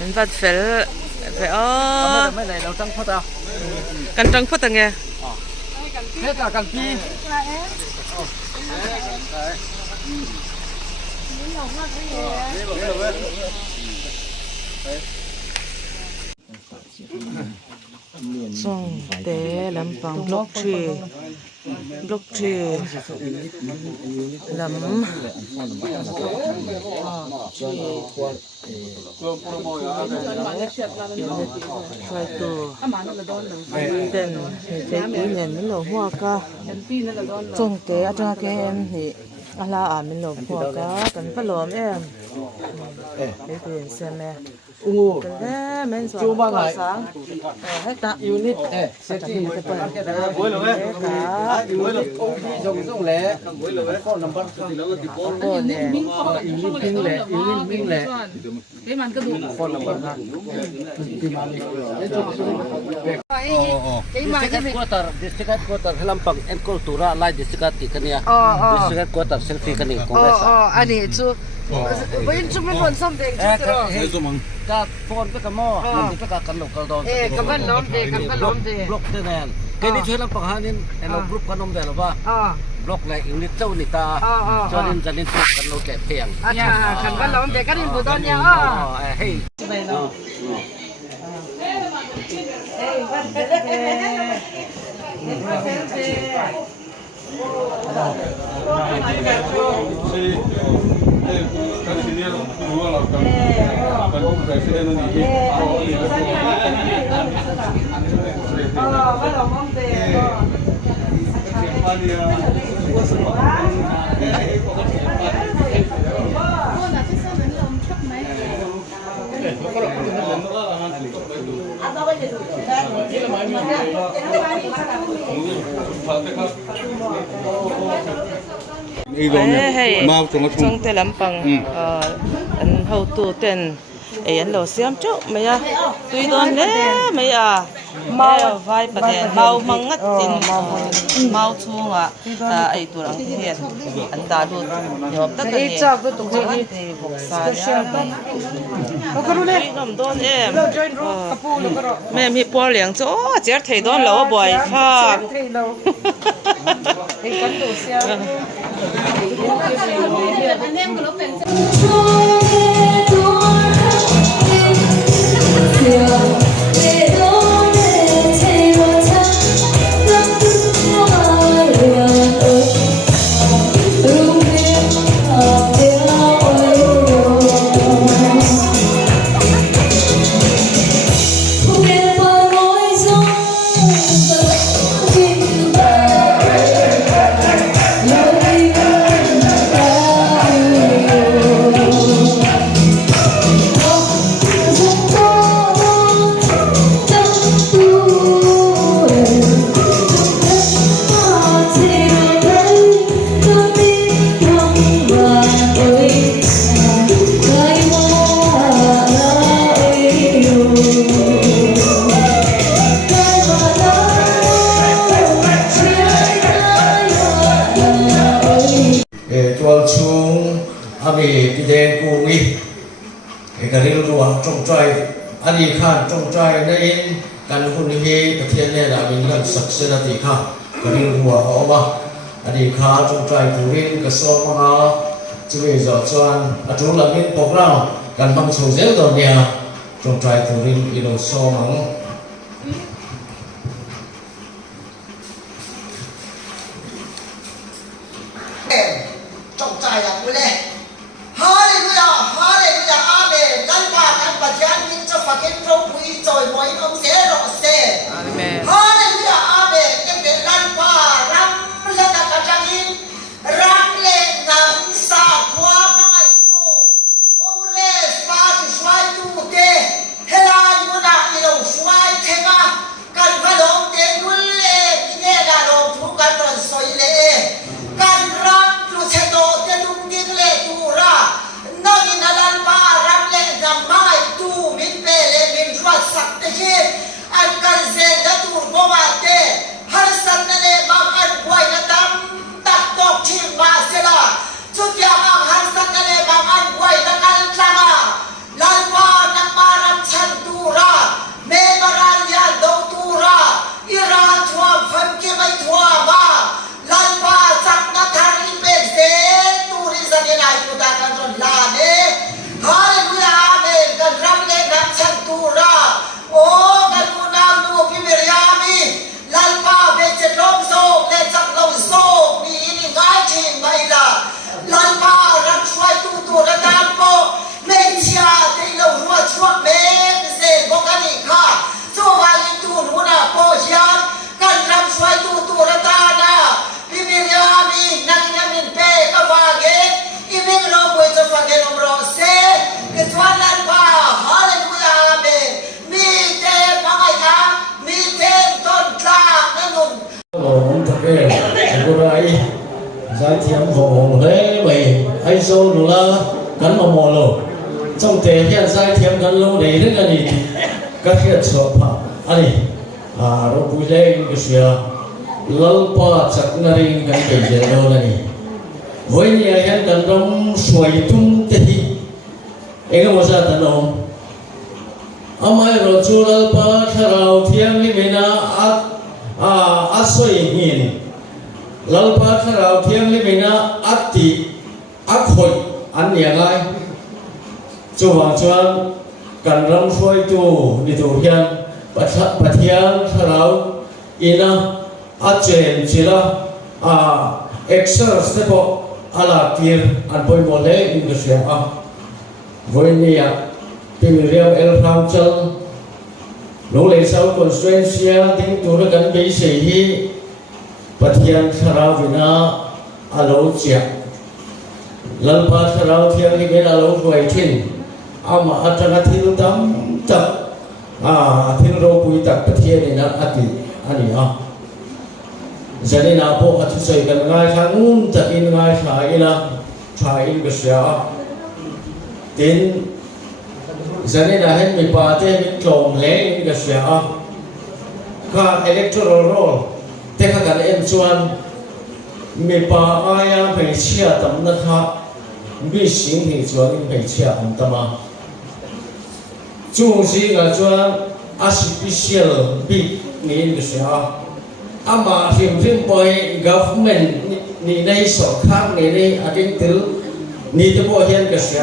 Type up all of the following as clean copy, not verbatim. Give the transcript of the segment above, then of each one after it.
mình bắt phải mấy này đâu trắng phất đâu cần trăng phút nghe hết cả càng chi song té làm bằng block tree làm try to then thế tí nhận mình lo hoa ca trong cái ở trong cái em thì ala mình lo hoa ca cần phải lo em để tiền xem em cái mình chú ba ngày hết ta unit setting với rồi đấy cả unit dùng lẻ phone number unit pin lẻ cái màn cái đủ phone number district headquarter Lampang and Kultura lai district tikania district headquarter selfie kani congress anh ấy chú bây giờ chúng mình còn xong việc chứ rồi ka phone pe ka mo nanti pe ka kan local don cầm văn lom về block te nen ke ni chhelam pang hanin elo group kanom ve lova block lai unit chau ni ta cho nên kan nin kan lo ke piang acha cầm văn lom về cái này buồn nha hey này nó trong tay làm bằng anh hậu tu tiền anh lo xem chút mấy à tuy đơn đấy mấy à mau vai bận mau măng ngắt tin mau chuông à ai tu làm thiệt anh ta luôn nhộp tất cả những cái thì phục sa nhá nằm đơn em mẹ mi bỏ liền chỗ chết thấy đơn lâu bồi ha anh em có lúc anh đi khăn trong trai nên căn khu này cái thiên này là mình cần sạch sẽ là gì khác cái điều hòa họ mà anh đi khá trong trai phụ huynh cái số mà chú bây giờ cho anh chú là mình bọc ra cần bằng số dễ rồi nhà trong trai phụ huynh cái đồ số mà trong trai là vui lên Hallelujah Hallelujah Amen căn bà căn bà thiên minh cho phật kiến trong quý trời mỗi ông sẽ rõ sẽ Hallelujah Amen em để lan bà răng lên là cả trang in răng lên nằm xa qua ngay tu ông lên ba thì xoay tu tê hay là muốn nào đi đâu xoay thế mà căn phải lòng tê nuôi lên nghe là lòng thu căn rồi xoay lên căn răng tu sẽ tổ tê đúng điên lên tu ra nó in lan ba răng lên nằm mai tu min pe lên min ruột sạch thế anh căn dễ đã tu có mà dâu nụ la cắn mà mò lô trong thể hiện sai thêm cắn lâu đấy rất là gì các hiện số phá anh rồi bùi lên cái gì lalpa chặt nari cắn cái gì đâu này với nhà hiện cắn trong xoay tung thế thì em có sao tận không amai rồi chú lalpa thảo thiêng đi bên na xoay nhìn lalpa thảo thiêng đi bên na ati khôi anh nhà ngay chú hoàng chuan cần rong xuôi tu đi tu hiền bát hiền thảo ina chen chila exercise po ala tir an boy mole in the share với nia Pimiriam El Ramchal lúc lấy sau constituency tính tu ra gần bị sĩ hi bát hiền thảo vina alo chia lalpa thảo thiêng đi bên alo quay thiên ama atara thil tam tak thil ro pui tak pathia ni na ati ani zani na po atu sai kan ngai thang takin ngai thai in gasya tin zani na hen mi pa te mi klom le in gasya ka electoral roll te ka kan em chuan mi pa aya phei chia tam na kha bi sing hi chuan in phei chia am tama chung si nga chuan artificial big ni cái gì ama him boy government ni nei so khang ni nei ading til ni te bo hian cái gì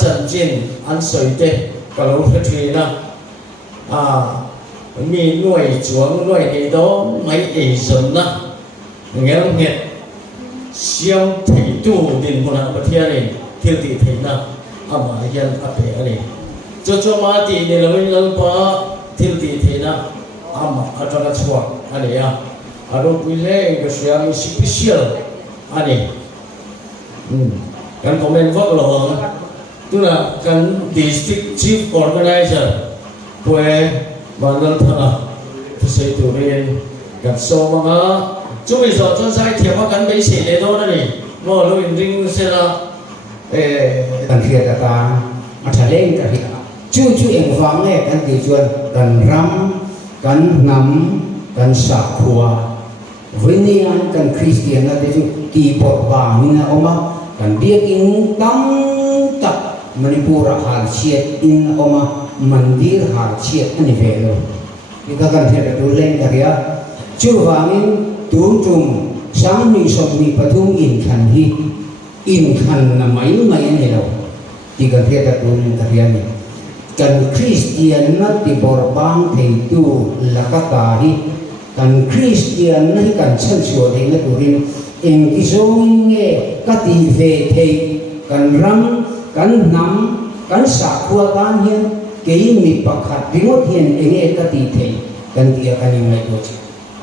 chan chin an soi te ka lo thri na mi nuôi chuang nuôi ni đó mấy ấy dân na nghe nghe xiang thầy tu din huna pathia ni thil ti thei na ama hian ape ani cho ma ti ni lo lalpa thil ti thei na ama atara chwa ani aro puile cái siam special ani kan comment vot lo tu là kan district chief organizer pue bandal thana tu sei tu ren kan so manga chu mi so chon sai thiam kan bei se le do na ni mo lo in ring se la kan khia ta athaleng ka hi chu eng wang ne kan ti chuan kan ram kan nam kan sa khua vinian kan christian na te chu ki por ba mina oma kan biak in tam tak manipura hal chiat in oma mandir hal chiat ani velo ika kan thera tu leng ka ria chu wangin tum tum sang ni som ni pathum in khan hi in khan na mai ne lo ti kan thera tu leng ka ria ni kan Christian na ti bor bang thei tu lakata hi kan Christian na hi kan chan chua thei na turin eng ki zong nge ka ti ve thei kan ram kan nam kan sa khua tan hian ke mi pakhat ringot hian enge ka ti thei kan ti ka ni mai ko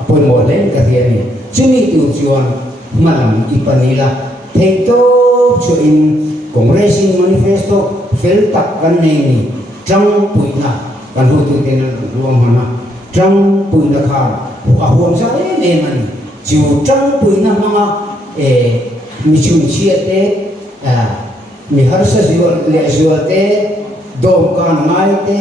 apoi mo len ka hian ni chumi tu chuan malam ipanila thei to chu in congress in manifesto fel tak kan nei ni trăng bụi na kan hu tu ten ruang hana trăng bụi na kha a huam sa ne man chiu trăng bụi na manga mi chun chia te mi har sa jiwa le jiwa te dom kan mai te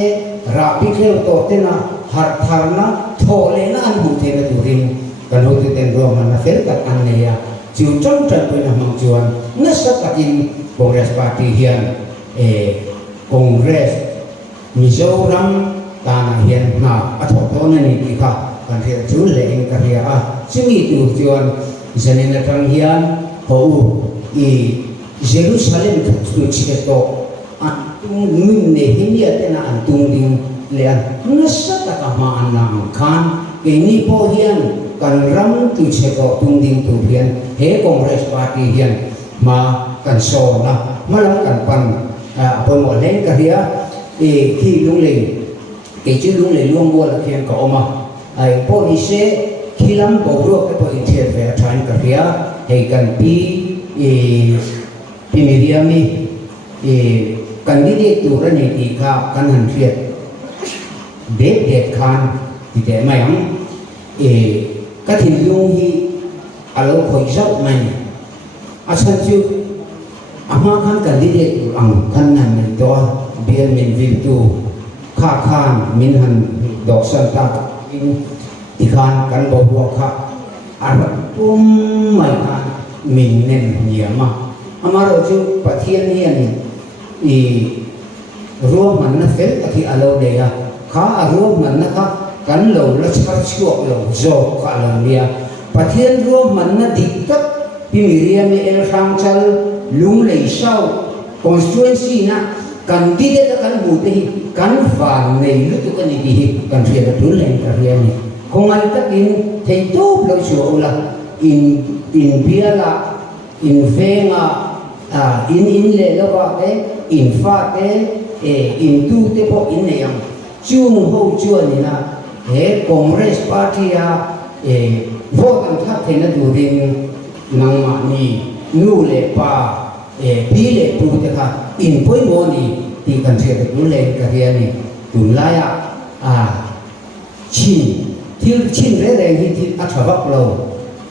ra pi kheu to te na har thar na thole na an bu te na turin kan hu tu ten ruang hana fel kat an ne ya chiu trăng bụi na mang chuan na sa ka in congress party hian congress Mizoram ta hiền na atho na ni ki kha kan thia chu le eng ka ria chimi tu chuan zanin na tang hian ho i Jerusalem tu chi to tung min ne hinia te na tung ding le na sa ta ka ma anam khan ke ni po hian kan ram tu che ko tung ding tu hian he congress party hian ma kan so na malam kan pan pon mo len ka ria khi lung lên cái chữ lung lên luôn mua là khi có mà ai police khi lắm bộ ruột cái bộ thiệt về trái cả phía hay cần pi Miriami cần đi đi tụ ra này thì cả cần hành thiệt đẹp khan thì để mày ông cái thì lung hi alo khởi sốc mày chân chú ama khan candidate ang khan nan ni to bian min vil tu kha khan min han dok san ta in ikhan kan bo bo kha ar mai khan min nen niama amaro chu pathian hian i ruam man na fel athi alo de ya kha ruam man na kha kan lo la char chuak lo zo kha lo nia pathian ruam man na dik tak pimiria me el sang chal lung lei sau constituency na candidate kan bu te kan van nei lu tu kan ni hi kan ria da tul len ka ria ni kongal tak in thei to lo chu la in biala in venga in le lo ba te in fa te in tu te po in ne yang chung ho chu ni na he congress party a vote an thak the na du ring nang ma ni nu le pa pi le pu te kha in poi mo ni ti kan che da du le ka ria ni tun la ya chin thil chin re re hi thi a thawak lo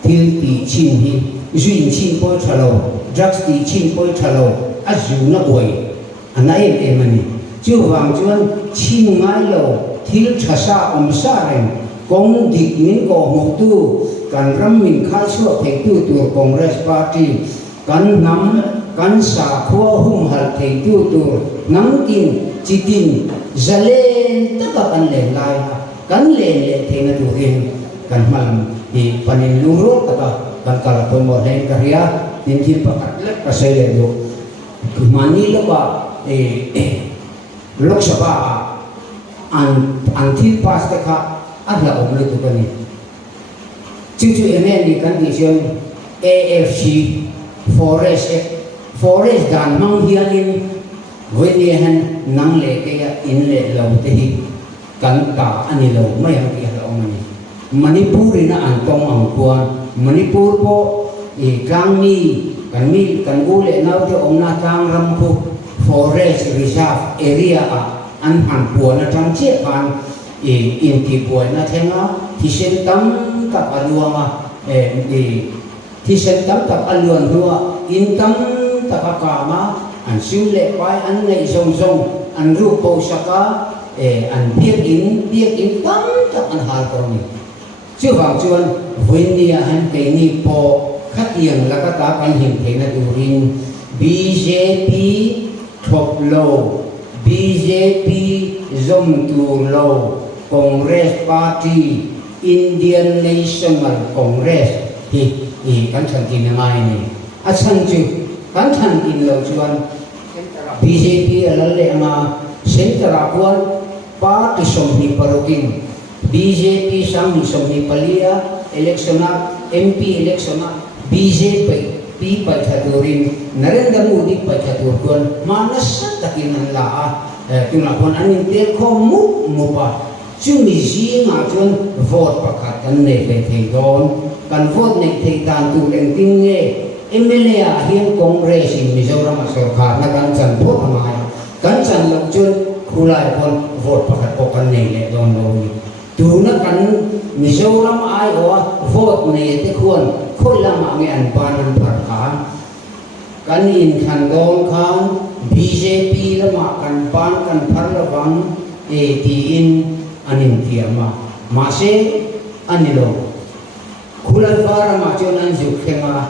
thil ti chin hi juin chin poi thalo drugs ti chin poi thalo a zu na oi ana em ani chu wang chuan chin ngai lo thil thasa sa ren kong dik min ko mo tu kan ram min khai chuak thei tu congress party kan nam kan sa khua hum hal thei tu nam kin chitin zalen taka kan le lai kan le thei na tu rin kan mal di panin luro taka kan kala pon mo len karya tin tin pakat lek ka sai le do mani lo ba lok sabha until past ka adla om le tu kan ni chu ene ni condition AFC forest dan mang hianin wenihan nang le kaya in le lo te hi kan ta ani lo mai ang ki lo mani manipur na antong ang kuan manipur po kang ni kan gule na te om na tang ram ko forest reserve area an han pu na tang che pan in ti pu na thenga thi sen tam ka paluanga thi sen tam ta paluan huwa in tam ta ka ma an siu le pai an nei song song an ru po saka an biak in tam ta an hal ko ni chu wang chuan voinia han ke ni po khat yang la ka ta kan him the na du rin BJP thop lo BJP zom tu lo Congress Party Indian National Congress hi kan chan tin ngai ni a chan chu kan chan tin lo chuan BJP alalle ma sentra kuan party somni parokin BJP sang somni palia electional MP electional BJP pi pathadurin Narendra Modi pathadur kuan manas takin la tuna kuan anin te khomu mupa chumi ji nga chuan vote pakhat kan nei le thei don kan vote nei thei tan tu leng ting nge MLA a hian congress in Mizoram sarkar na kan chan vote mai kan chan lo chuan khulai kon vote pakhat ko kan nei le don lo ni tu na kan Mizoram ai o vote nei te khuan kholama nge an pan an phar kha kan in khan don khan BJP lama kan pan kan phar lawang ti in anin tiama mase anilo khulai fara ma chonan ju khenga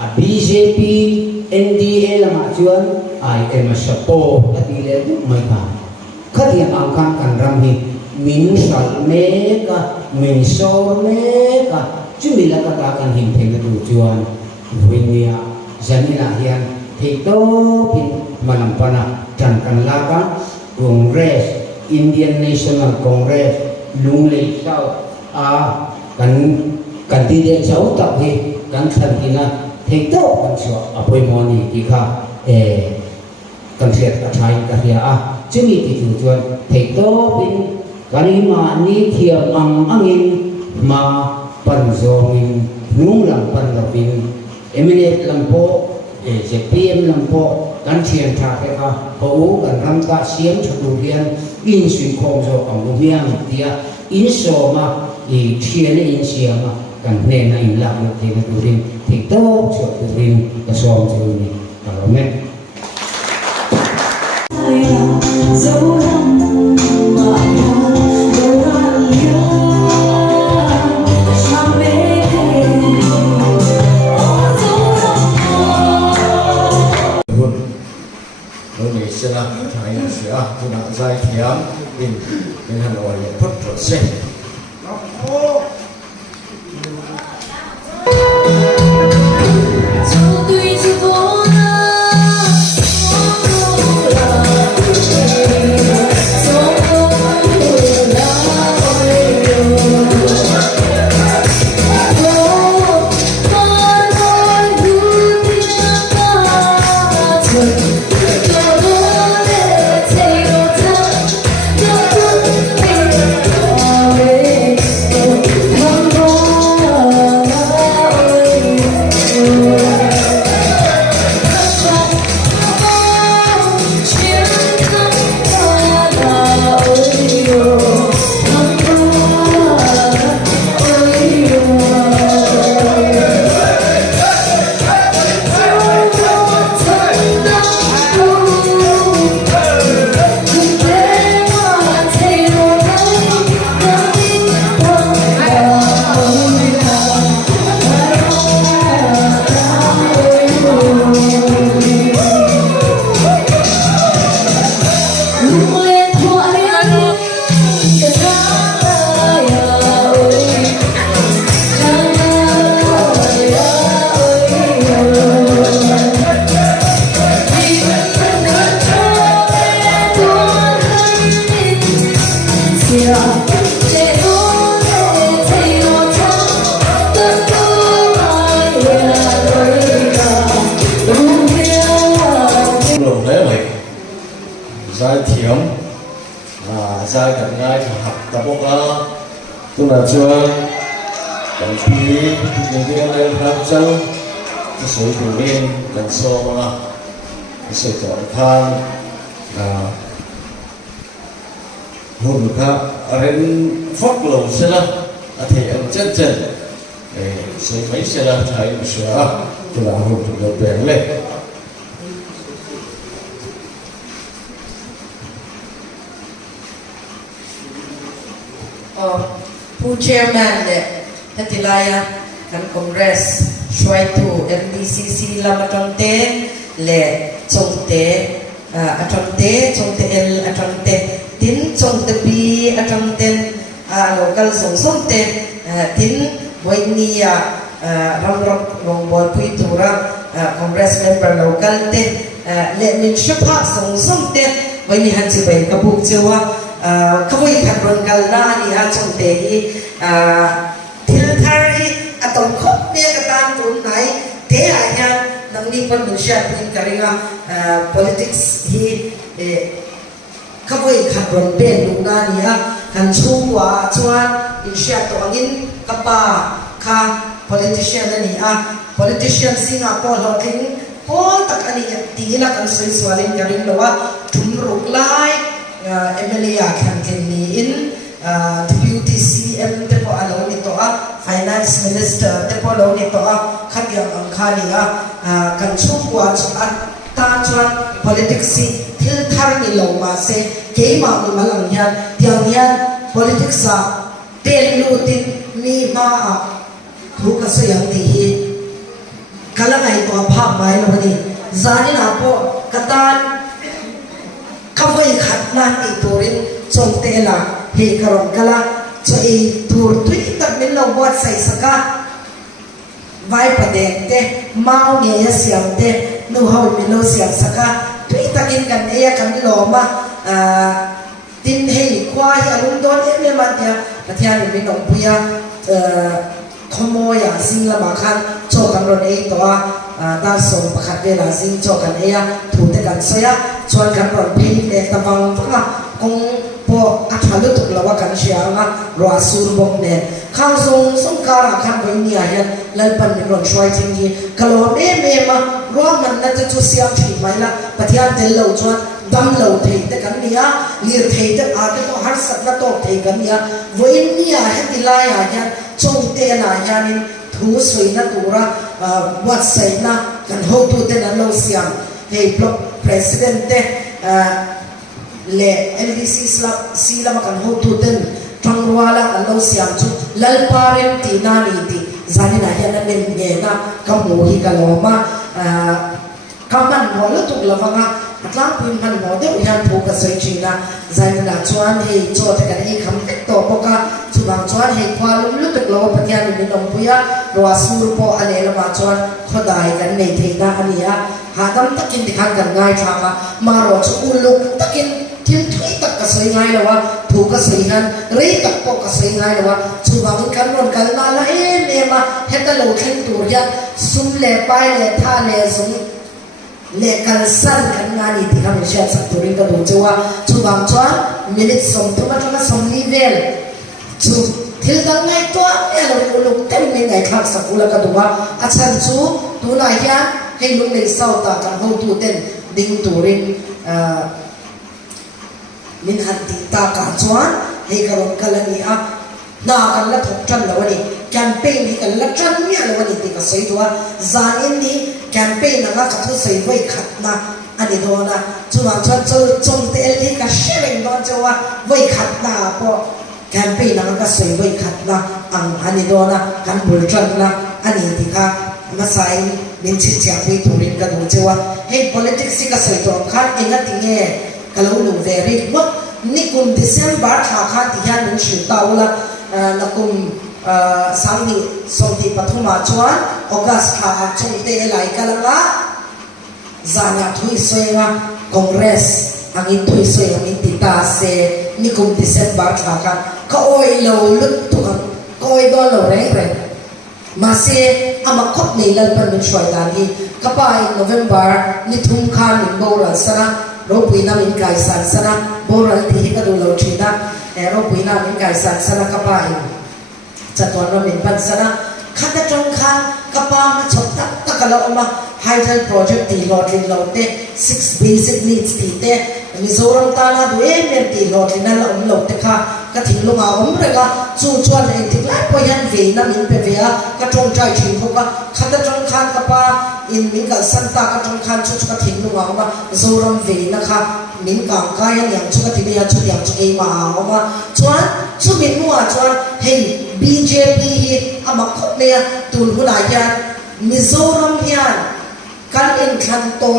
a BJP NDA lama chuan ai em sapo atile mai ka khati angkan kan ram hi min sal me ka min so me ka chumila ka ta kan him theng du chuan vinia zanina hian thei to pin malam pana tan kan la ka Congress Indian National Congress lung lei sau kan candidate sau tak hi kan than ina thei to kan chua apoi moni ti kha kan thiat ka thai ka ria chumi ti tu chuan thei to bin kani ma ni thiam angin ma pan zongin nung lam pan lapin eminate lampo JPM lampo kan thian tha ke ka ho kan ram ka siam thatu hian in sui khom zo ang lu miang tia in so ma thian in siam กันเพลงในหลักเพลงตัวดินที่โตช่วยตัวดินกระทรวงจะมีอะไรไหม Lúc này sẽ là thái sẽ tu nã giải thiểm in bên Hà Nội phất phật sen. Giải thiểm và giải cảnh ngay thì học tập bốc ra tôi là chưa đồng chí những cái em tham chân cái số thủ viên cần so mà cái sự chọn thang hồn khác đến phát lộ sẽ là thể hiện chân chân để sẽ mấy sẽ là thấy một sửa tôi là hồn thủ đầu bèn lênผู้ chairman เนี่ยทัติลายกันคอนเกรสช่วยทู MDCC ลำอัตเตและจงเตอัตเตจงเตอัตเตทิ้งจงเตบีอัตเตlocal ส่งเตทิ้งวันนี้รำลงบอลคุยตูระคอนเกรส member local เตและมินชุพักส่งเตวันนี้ฮันจิไปกับพวกเจ้าขบวนขับรถกันล่านี่ฮะจงเตะทิลทารีอัตโคบเนี่ยก็ตามตุนไหนเตะอะไรเนี่ยนังนี่คนมุชาติการิงpolitics ฮีขบวนขับรถเป็นลุงนานี่ฮะกันชูว่าชวนอินเชียตัวงินกับป้าค่ะ politician นี่ฮะ politician สิงคโปร์เราทิ้งโอ้ตักอันนี้ตีนักกันสวยๆการิงเลยว่าทุ่มรุกไล่MLA แข่งกันนี้อิน Deputy CM เทปอลงนี่ตัว Finance Minister เทปอลงนี่ตัวขัดยังอังคารนี่กันช่วงว่าตาจวน politics ที่ทาร์นี่ลงมาเสเกี่ยมาอุมาลังยันที่อังยัน politics เตลูตินนี่มาถูกกระสุยังที่กำลังไอตัวภาพไม้ลงนี่จานี่นะพวกกตันขบวนขัดนาตีตัวรินจงเตล่าเฮกรองกะลาจะอีตัวทุยตัดมินเราวัดใส่สกัดไว้ประเด็นเตมาเงียเสียงเตนูเฮามินเราเสียงสกัดทุยตัดกินกันเอียกันหล่อมาดินเฮควายอารมณ์โดนเอ็มเลยมันเนี่ยประเทศนี้มีน้องปุยขโมยสิ่งละบางครั้งโจกันรถเองตัวดาวส่งประคัดเวลาสิ่งโจกันเองถูกแต่กันเสียชวนกันรถเพลงเอกตะวังฟังคงพออัฐลุตุกละว่ากันเชียงรัวสูรบงเนี่ยข้าวส่งการาคันวันนี้ยันเลยปันเป็นรถช่วยจริงๆกลัวเมมาร่วมมันน่าจะช่วยเสียงถีบไหมล่ะประเทศเดลเราชวน dam lo thei te kan nia lir thei te a te to har sat na to thei kan nia voin nia hetilai a hian chong te na hianin thu soi na tura wat sai na kan ho tu te na lo siam hei block president te le LDC sila makan ho tu ten trangwala kan lo siam chu lalparen ti na ni ti zanina hian na men nge na kamu hi kaloma kaman mo lo tu lavanga atlang pin han mo de uyan thu ka sei china zanina chuan hei cho te kan hi kham tek to poka chubang chuan hei khwalum lu tek lo pathian ni nom puya ro sur po ale lama chuan khodai kan nei theina ania hadam takin dikhan kan ngai thama maro chu uluk takin tin thui tak ka sei ngai lawa thu ka sei han rei tak po ka sei ngai lawa chubang kan ron kal na la ema heta lo thlen tur ya sum le pai le tha le sum le kan san kan ngani ti ham sha sak turin ka do chewa chubang chuan minute som thuma thuma som level chu thil dang ngai to elo uluk tem nei ngai khak sakula ka duwa achan chu tu na hian hei lung nei sau ta kan ho tu ten ding turin min han ti ta ka chuan hei karon kalani a na kan la thok tran lawani campaign hi kan la tran mi lawani ti ka sei tuwa zanin ni campaign na ka thu sei voi khat na ani do na chuwa chuan chong te el hi ka sharing don chewa voi khat na po campaign na ka sei voi khat na ang ani do na kan bul tran na ani ti ka masai min chi chia pui turin ka do chewa hey politics ka sei to khan enga ti nge kalau lu very what nikum December tha kha ti hian nun shu taula nakum sangi somti pathuma chuan August tha chung te lai kalanga zanya thui soinga congress angin thui soi angin tita se nikum December tha ka oi lo lut tu ka oi do lo re mase ama khop nei lal pan min shwai dan hi kapa in November ni thum khan min boral sana ro puina min kai san sana boral ti hi ka do lo thina ro puina min kai san sana kapa in chaton ro min pan sana khata tong khan kapa ma chok tak takala oma hydel project ti lotling lote 6 basic needs ti te Mizoram ta na du em ti lotling na om lote kha ka thing lunga om rega chu chuan en ti lai po yan ve na min pe ve a ka tong trai thing ko ka khata tong khan kapa in min kal san ta ka tong khan chu ka thing lunga oma Mizoram ve na kha min kam ka yan yang chu ka ti be ya chu yang chu ei ma oma chuan chu min nuwa chuan hei BJP hi ama khop me tul hula yan Mizoram hian kan in khan to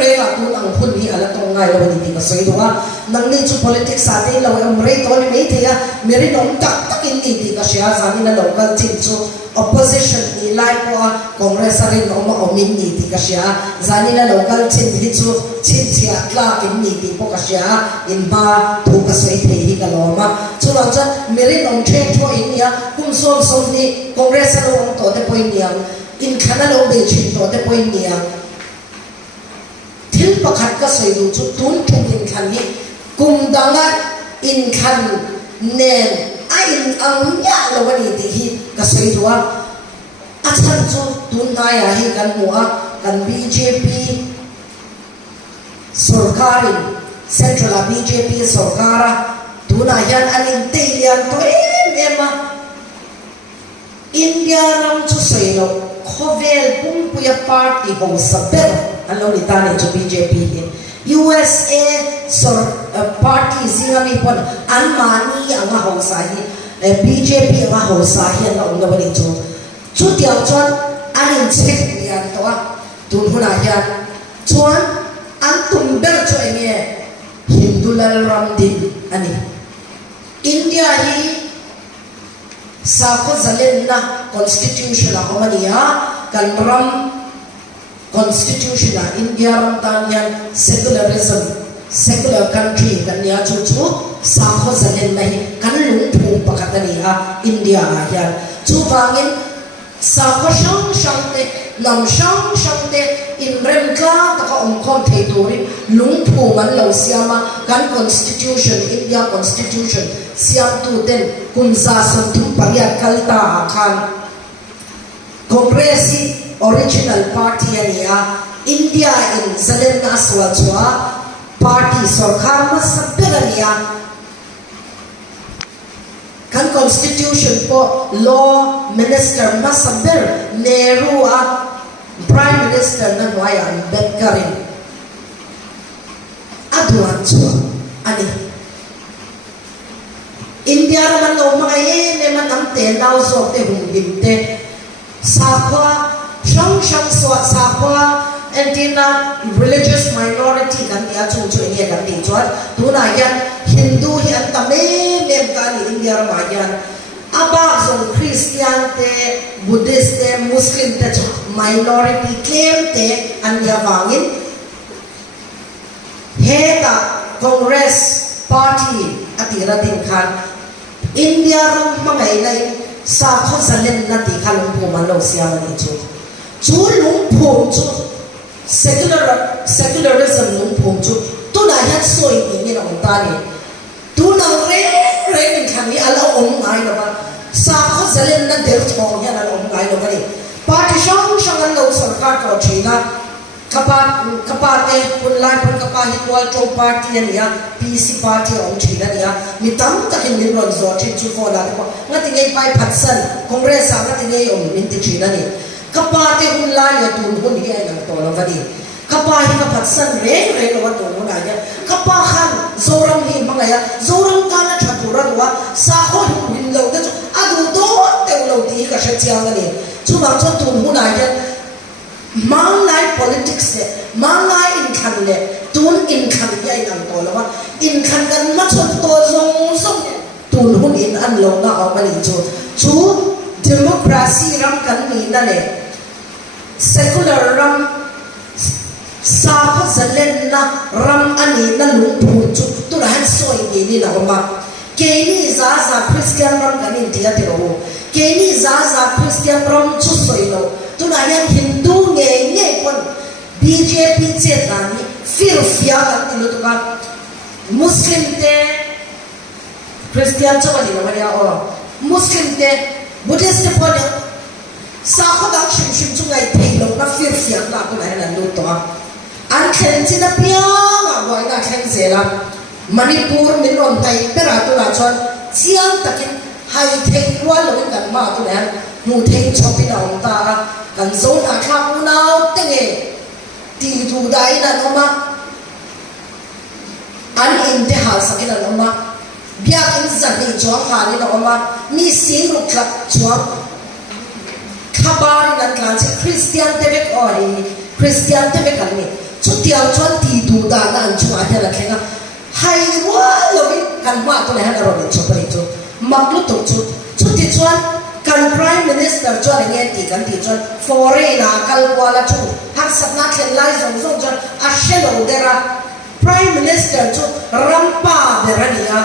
re la tu ang hun hi ala tong ngai lo ni ti ka sei dowa nang ni chu politics sa te lo am re to ni me the ya meri nom tak tak in ni ti ka sia zani na local chin chu opposition ni lai ko congress ari no ma omin ni ti ka sia zani na local chin hi chu chin sia tla in ni ti po ka sia in ba thu ka sei the hi ka lo ma chu la cha meri nom the tho in ya kum som ni congress ro on to te point ni in khana lo be chin to te point ni thil pakhat ka sei du chu tun thum in khan ni kum danga in khan nen a in ang ya lo wani ti hi ka sei duwa achan chu tun na ya hi kan muwa kan BJP sarkari central BJP sarkara tuna yan anin telian to ema India ram chu sei lo khovel pum puya party ho sabel alo ni tani chu BJP hi USA party zingami pon anmani anga ho sa hi BJP anga ho sa hi na ong nawani chu tiang chuan anin chek yan to tun huna yan chuan an tum ber chu enge hindulal ramdin ani India hi Sako zalen na constitution ako maniya kalram constitution na India ram tanyan secular country kanya chuchu sako zalen na hi kanlung thung pakataniya India yan chupangin sako shang te nam shang te in remkla taka omkhom thei turin lung thu man lo siama kan constitution India constitution siam tu ten kumza som tu pariat kalta khan congress original party ania India in zalen na swachwa party sarkar ma sabberania kan constitution po law minister ma sabber Nehru a prime minister na noya Ambedkarin aduan chua ani India man no mga man ang tenaw so te binte sakwa shang swat sakwa antina religious minority kan dia chu ni kan ti chuan tuna yan Hindu hi an tame mem kan India ma yan aba so Christian te Buddhist te Muslim te minority claim te an ya wangin heta Congress party atira din khan India ram mangai nai sa khosalen na ti khalum pu man lo sia man chu lung phu chu secularism lung phu chu tu na yan soi ni na ta ni tu na re ni khan ni ala ngai na ba sa khosalen na der thong yan ala ngai lo ba ni party shang lo sarkar ko china kapate punlai pun kapahi kual to party ania PC party ong china nia mitam takin min ron zo chin chu fo la ko ngati ngai pai phatsan congress a ngati ngai ong min ti china ni kapate punlai ya tu hun ni ai nang to la vadi kapahi ka phatsan re lo to mun aya kapahan zoram hi mangaya zoram kana chatura wa sa ho hin lo da adu do te lo ti ka sha chiang ni chu ma chu tu mun aya mangai politics le mangai income le tun income ya inang to lawa income kan ma chot to zong tun hun in an lo na aw mali chu democracy ram kan ni na le secular ram sa kho zalen na ram ani na lung phu chu tu ra han soi ni na ma ke ni za Christian ram kan ni dia ti ro ke ni za Christian ram chu soi lo tu na yan Hindu nge kon BJP che tani fia kan ti lu ka Muslim te Christian chawali na maria o Muslim te Buddhist te pon sa ko da shim chu ngai thei lo na fia na ko na lu to an khen chi na pia nga boy na khen zela Manipur min ron tai pera tu la chon chiang takin hai thei wa lo kan ma tu na mu thei chopi na on ta kan zo na khang nau tenge ti tu dai na no ma an in te ha sa ina no ma bia in za ni cho ha ni no ma mi sing ru kla cho khabar na klan che Christian te be ori Christian te be kan ni chu tiao chon ti tu da na an chu a te la khenga hai wa lo bi kan ma to na ha ro ni cho pari chu mak lu to chu ti chuan kan prime minister cho nge ti kan ti cho foreign a kal wala chu har sat na khen lai zong cho a shelo dera prime minister cho rampa berania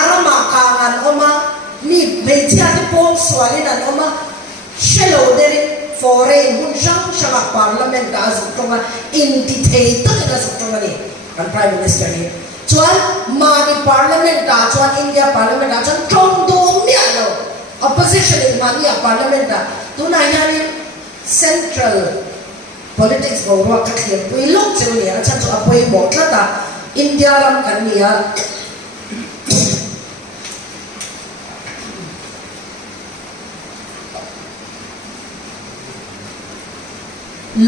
arama ka an oma ni beja te pom swali na oma shelo deri foreign hun shang parliament da zu tonga indicate to da zu tonga ni kan prime minister ni chuan mani parliament da chuan India parliament da chuan trong do mi alo opposition in mania parliament da tuna yani central politics bo ro ka khia pui lok che ni a chan chu apoi bo tlata India ram kan nia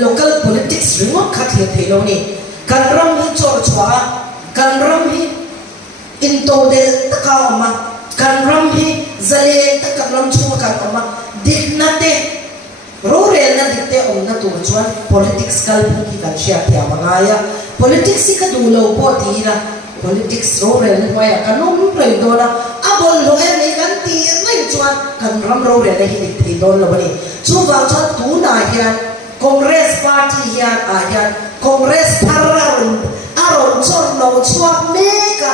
local politics ringo kha khia thelo ni kan ram hi chor chwa kan ram hi into de takama kan ram hi zale takam ram chu ka kama dignate role na dikte on na tu chuan politics kal ki kan shia pya mangaya politics ka dulo po tira politics role wa ya kanum play dona abol lo e kan ti nai chuan kan ram role le hi dik thi don lo bani chu wa chuan tu na hian Congress party hian a hian Congress thararun aron chon no chuak meka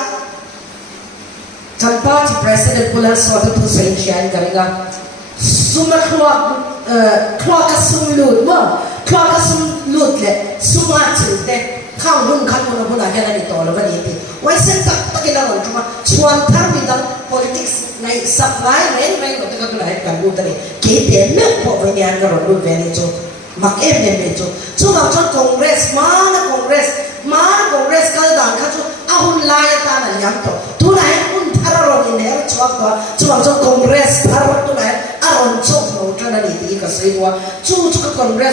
kan party president pulan so the position garinga suma khwa ka sum lut ma khwa ka sum lut le suma chite khang hun khan mun buna hian ani to lo bani ti wai sen tak takila ron tuma chuan thar mi dang politics nai sak lai ren no ta ka lai kan bu tani ke te me po ve yan ga ron lu ve ni chu mak em cho chu ga cho congress mana congress kal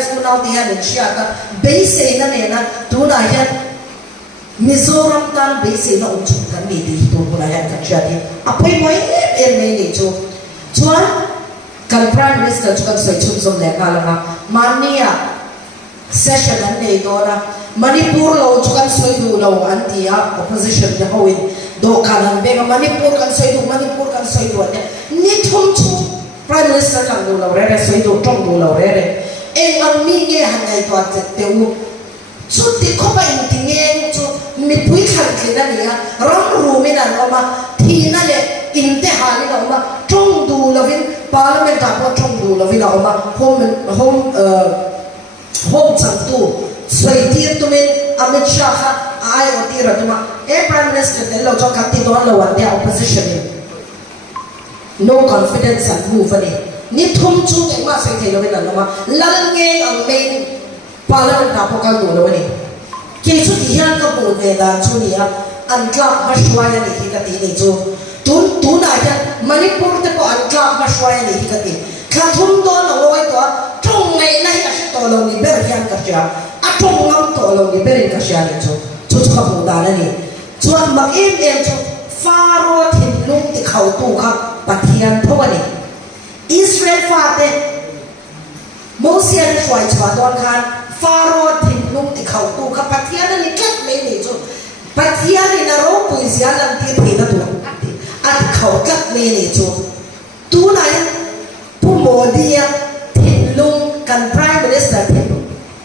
school now they had in Shiata base na nena tu na yan Mizoram tan base na unchuk kan ni di tu na yan kan Shiati apoy mo may ni jo chuan kan prime minister chuan soi chum som le kalama mania session an nei dona Manipur lo chukan soi du lo antia opposition de hoin do kanan be Manipur kan soi du ni thum chu prime minister lang du lo re soi du tong du lo re eng an mi nge han ngai to at teu chu ti ko ba in ti nge chu mi pui khan khina nia ram ru mi na no ma thi na le in te ha ni no ma tong du lo vin parliament ta po tong du lo vin no ma home chang tu soi tir tu men Amit Shah kha ai o tir tu ma prime minister te lo chong khat ti don lo wan dia opposition no confidence and move ani ni thum chu ke ma sai thei lo ben na ma lal nge ang main parliament ta po kal do lo ani ke chu ti hian ka bo ve da chu ni a an klap ma shwaya ni hi ka ti ni chu tu na ya Manipur te ko an klap ma shwaya ni hi ka ti kha thum do lo loi to trong ngai nai a to lo ni ber hian ka cha a trong ngam to lo ni ber ka sha ni chu ka bo da na ni chuan mak em chu faro thin lung ti khau tu kha pathian thawani Israel fate Mosian shwai chwa don khan faro thin lung ti khau tu kha pathian ni kat me ni chu pathian ni na ro puisia lam ti the na tu at khau kat me ni chu tu nai pu modia thin lung kan prime minister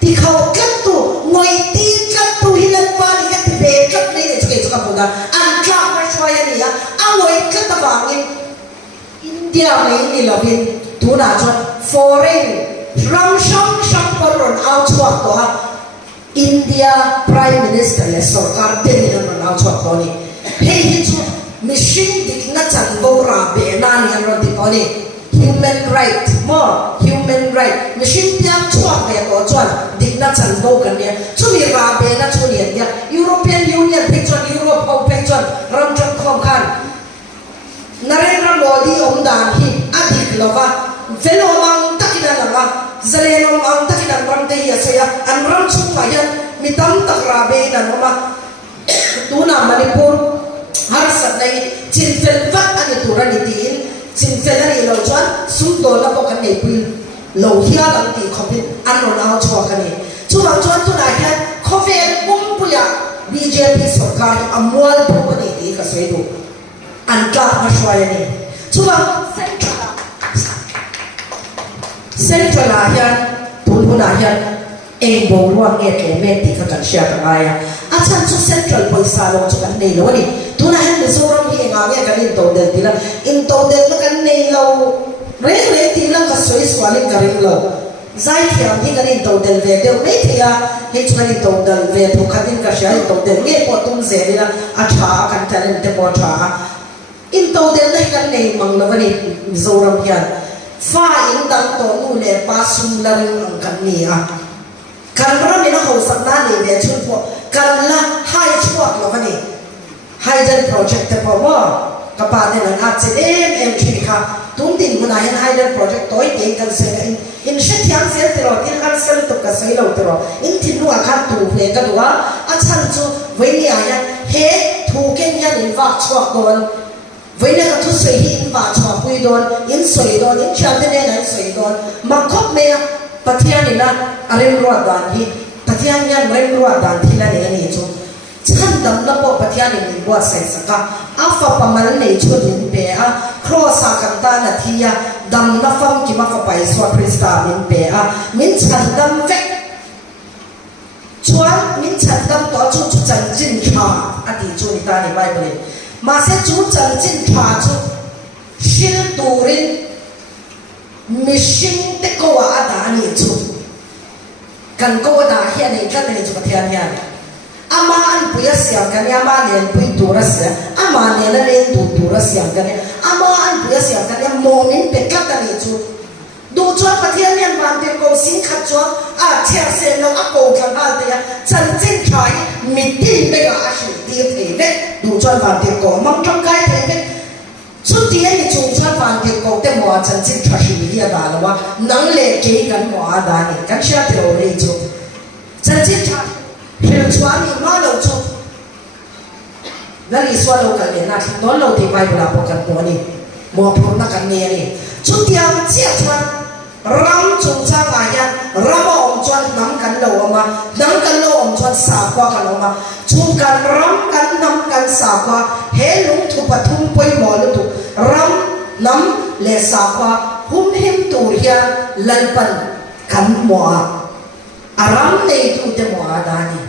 ti khau kat tu ngoi ti kat tu hilan pa ni kat ti be kat me ni chu ke chu ka pu da an klap ma shwai ni ya awoi kat ta wangin India mai ni lovin tu na chon foreign ram sham paron out chwa to ha India prime minister le sarkar de ni ram out chwa to ni he hi chu mission dik na chan bo ra be na ni ro di to ni human right mission piang chwa be to chon dik na chan bo kan ni chu ni ra be na chu ni ya European Union pe chon Europe au pe chon ram chon khom khan Narendra Modi om dan hi adik lova velo mang takina langa zaleno mang takina ram te ya saya an ram chu ma yan mitam tak rabe na noma tuna Manipur har sat nei chinfel vat ani turani tin chinfel ani lo chan sum do la ko kan nei pui lo hia lam ti khopin an no na chwa kan ni chu bang chuan tu na khan khovel bum puya BJP sarkar amwal po ni ti ka sei do an ka ma shwaya ni chuwa central ahian pulpuna ahian eng bo ruang nge ke me ti ka kan shia ta aya a chan chu central poisa lo chu kan nei lo ni tu na han Mizoram hi nga nge kan in to del ti la in to del ma kan nei lo re ti lang ka soi swalin ka ring lo zai thiam hi kan in to del ve deu me thia he chu kan in to del ve thu khatin ka shia in to del nge po tum ze ni la a tha kan talent te po tha in to del nei kan nei mang lo ni Mizoram hian fa in dang to nu le pa sum la ring ang kan ni a kan ra mi na ho sak na ni le chun po kan la hai chuak lo ni hydrogen project te po mo ka pa de na at se em thi kha tum tin hu na hian hydrogen project toy te kan se in she thiam se te ro tin kan sel to ka sai lo te ro in thin nu a kha tu le ka duwa a chan chu ve ni a ya he thu ken yan in va chuak don với nên là thu sợi hin và chua bùi đòn in sợi đòn in chăn thế này là sợi đòn mà khóc mẹ pathian này là arem ruột đàn hi pathian nhân arem ruột đàn thì là này này chú chăn đầm là bộ pathian này mình buat sai saka afa pamal này chú đến bé a cross a canta là thia đầm là phong chỉ mà phải bài xoa Krista mình bé a mình chăn đầm vẹt chuan mình chăn đầm đó chú chăn chín cha à thì chú ta này bài bền mà sẽ chú chân chín thả chú xin turin mission te ko ada ni chú kan ko da hian ni kan ni chú pathian hian ama an puya siam kan ama len pui tura sia ama ne la len tu tura siam kan ama an puya siam kan mo min pe kat ni chú du chú pathian hian van te ko sin khat chú a chia se no a ko kan al te chân chín thả mi ti me ga a shi ti te ve du chuan van te ko mang trong kai te ve chút tiền thì chúng ta phản tiệc cổ tem mỏ chân chích thật sự đi à đó là nắng lệ kế gần mua đó này cái xe tiểu này chú chân chích thật hiểu choáng thì mà lâu chú nãy xóa lâu cái này na nó lâu thì mai bữa nào cần mua đi mua phun nó cần nghe đi chú tiang chia choáng ram chung cha ngài ya ram ông chuan nắm cắn lâu mà nắm cắn lâu ông chuan xả qua cắn lâu mà chung cắn ram cắn nắm cắn xả qua hết lúng thu bát thung bơi mò lúng thu ram nắm lệ xả qua hum him tu hiya lần pan cắn mò ram này tu te mò đani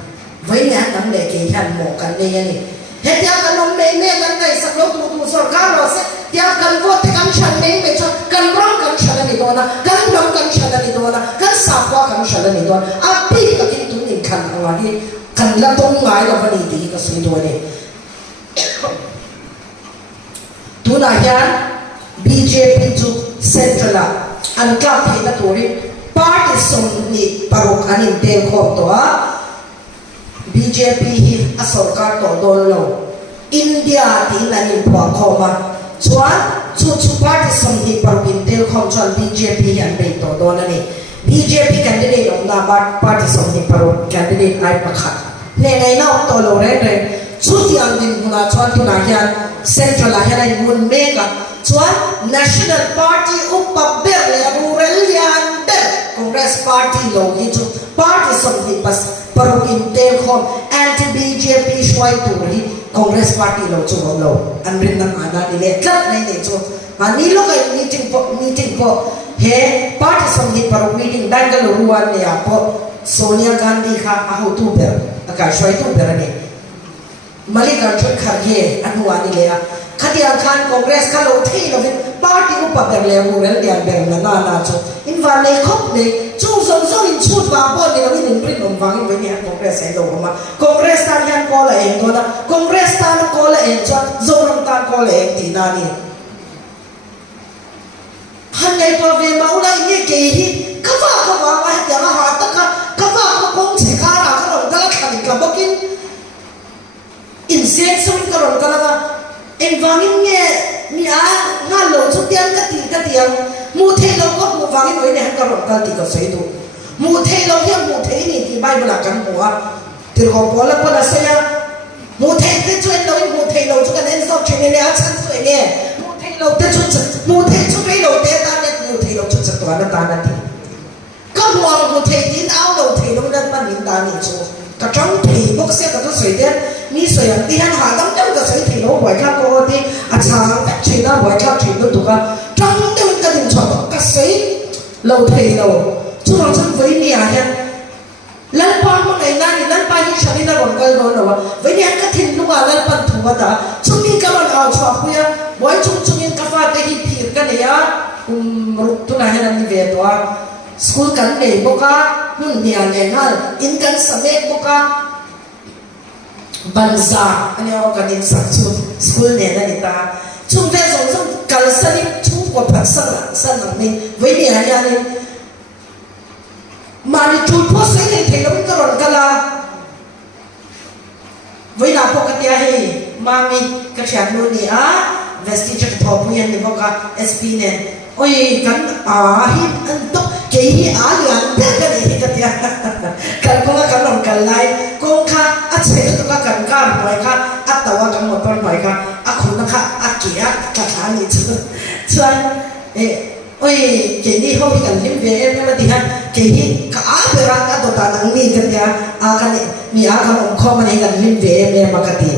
với nhà nắm lệ cái hành mò cắn này này hết ya cắn ông này này cắn này sắp lâu tu sor cá rồi sẽ ya cắn vô thì cắn chân này bây giờ cắn ram cắn chân này đó na cắn nắm cắn chân này đó na cắn xả qua cắn chân này đó à bây cái cái tu này cắn ở đây cắn là tung ngay là vấn đề gì cái suy đoán này tu na ya BJP tu central an ka phe na tori party som ni parok anin tel khom to BJP hi a sarkar to dol lo India ti na ni phwa khoma chuan chu party som ni parok in tel khom chuan BJP an be to dol ani BJP candidate of na party som ni parok candidate ai pakhat ne ngai na to lo re chu ti an din huna chuan tu na hian central a hian mun mega chuan national party upabber le rural yan de congress party lo hi chu party som hi pas paruk in tel khom anti BJP shwai tu hi congress party lo chu lo an rin nam ana ni le tlat nei ne chu ani lo kai meeting po he party som hi paruk meeting Bangalore wan ne a po Sonia Gandhi kha a ho tu ber aka shwai tu ber ne Mallikarjun Kharge anuani le Khadia Khan Congress ka lo thei lo party ko paper le rural dian ber na na chu in van le khop le chu zong zong in chut ba bon le lo in print om wang in ne Congress ai lo ma Congress ta yan ko la en do na Congress ta na ko la en chu zong ram ta ko la en ti na ni han nei to ve ma ulai ni ke hi ka wa ma ya ma ha ta ka wa ko kong che ka ra ka lo ka la khan ka bokin in sen sun ka ron ka la en wangin nge mi a nga lo chu tiang ka tiang mu thei lo ko mu wangin noi ne han ka ron ka ti ka sei tu mu thei lo hiam mu thei ni ti bible la kan bo tir ko bo la sa ya mu thei te chu en lo mu thei lo chu kan en so chen ne a chan su ne mu thei lo te chu mu thei chu pe lo te ta ne mu thei lo chu cha to na ta na ti ka mu thei tin ao lo thei lo na pa ni ta ni chu ka trong thei bok se ka to sei te ni so yang ti han ha dam dam ka sei thei lo boi kha ko ti a chang ta chi na boi kha thi lo tu ka trong de ka din chho ka sei lo thei lo chu ro chang với ni a hian lan pa mo nei na ni lan pa ni shani na ron kal do lo wa với ni ka thin lu wa lan pan thu wa da chu ni ka ron ao chwa pu ya boi chung in ka fa te hi phir ka ne ya ruk tu na hian ni ve to school kan nei boka hun nia ne ngal in kan samek boka banza ani o kan in sak chu school ne na ni ta chung ve zong kal sani chu ko phat san ni với ni ani ani mani chu po sai ne thelo ka ron kala với na po ka tia he mami ka chan nu ni a vestige to pu yan ni boka sp ne oi kan a hi an to ke hi a yan te ka ni ka tia kan ko ka ron kal lai ko kha a che to ka kan ka moi kha a ta wa ka mo ton moi kha a khun na kha a ki a ka tha ni chu chuan oi ke ni ho hi kan lim ve em na ti han ke hi ka a be ra ka to ta nang ni ka tia a ka ni mi a ka om kho ma ni kan lim ve em ma ka ti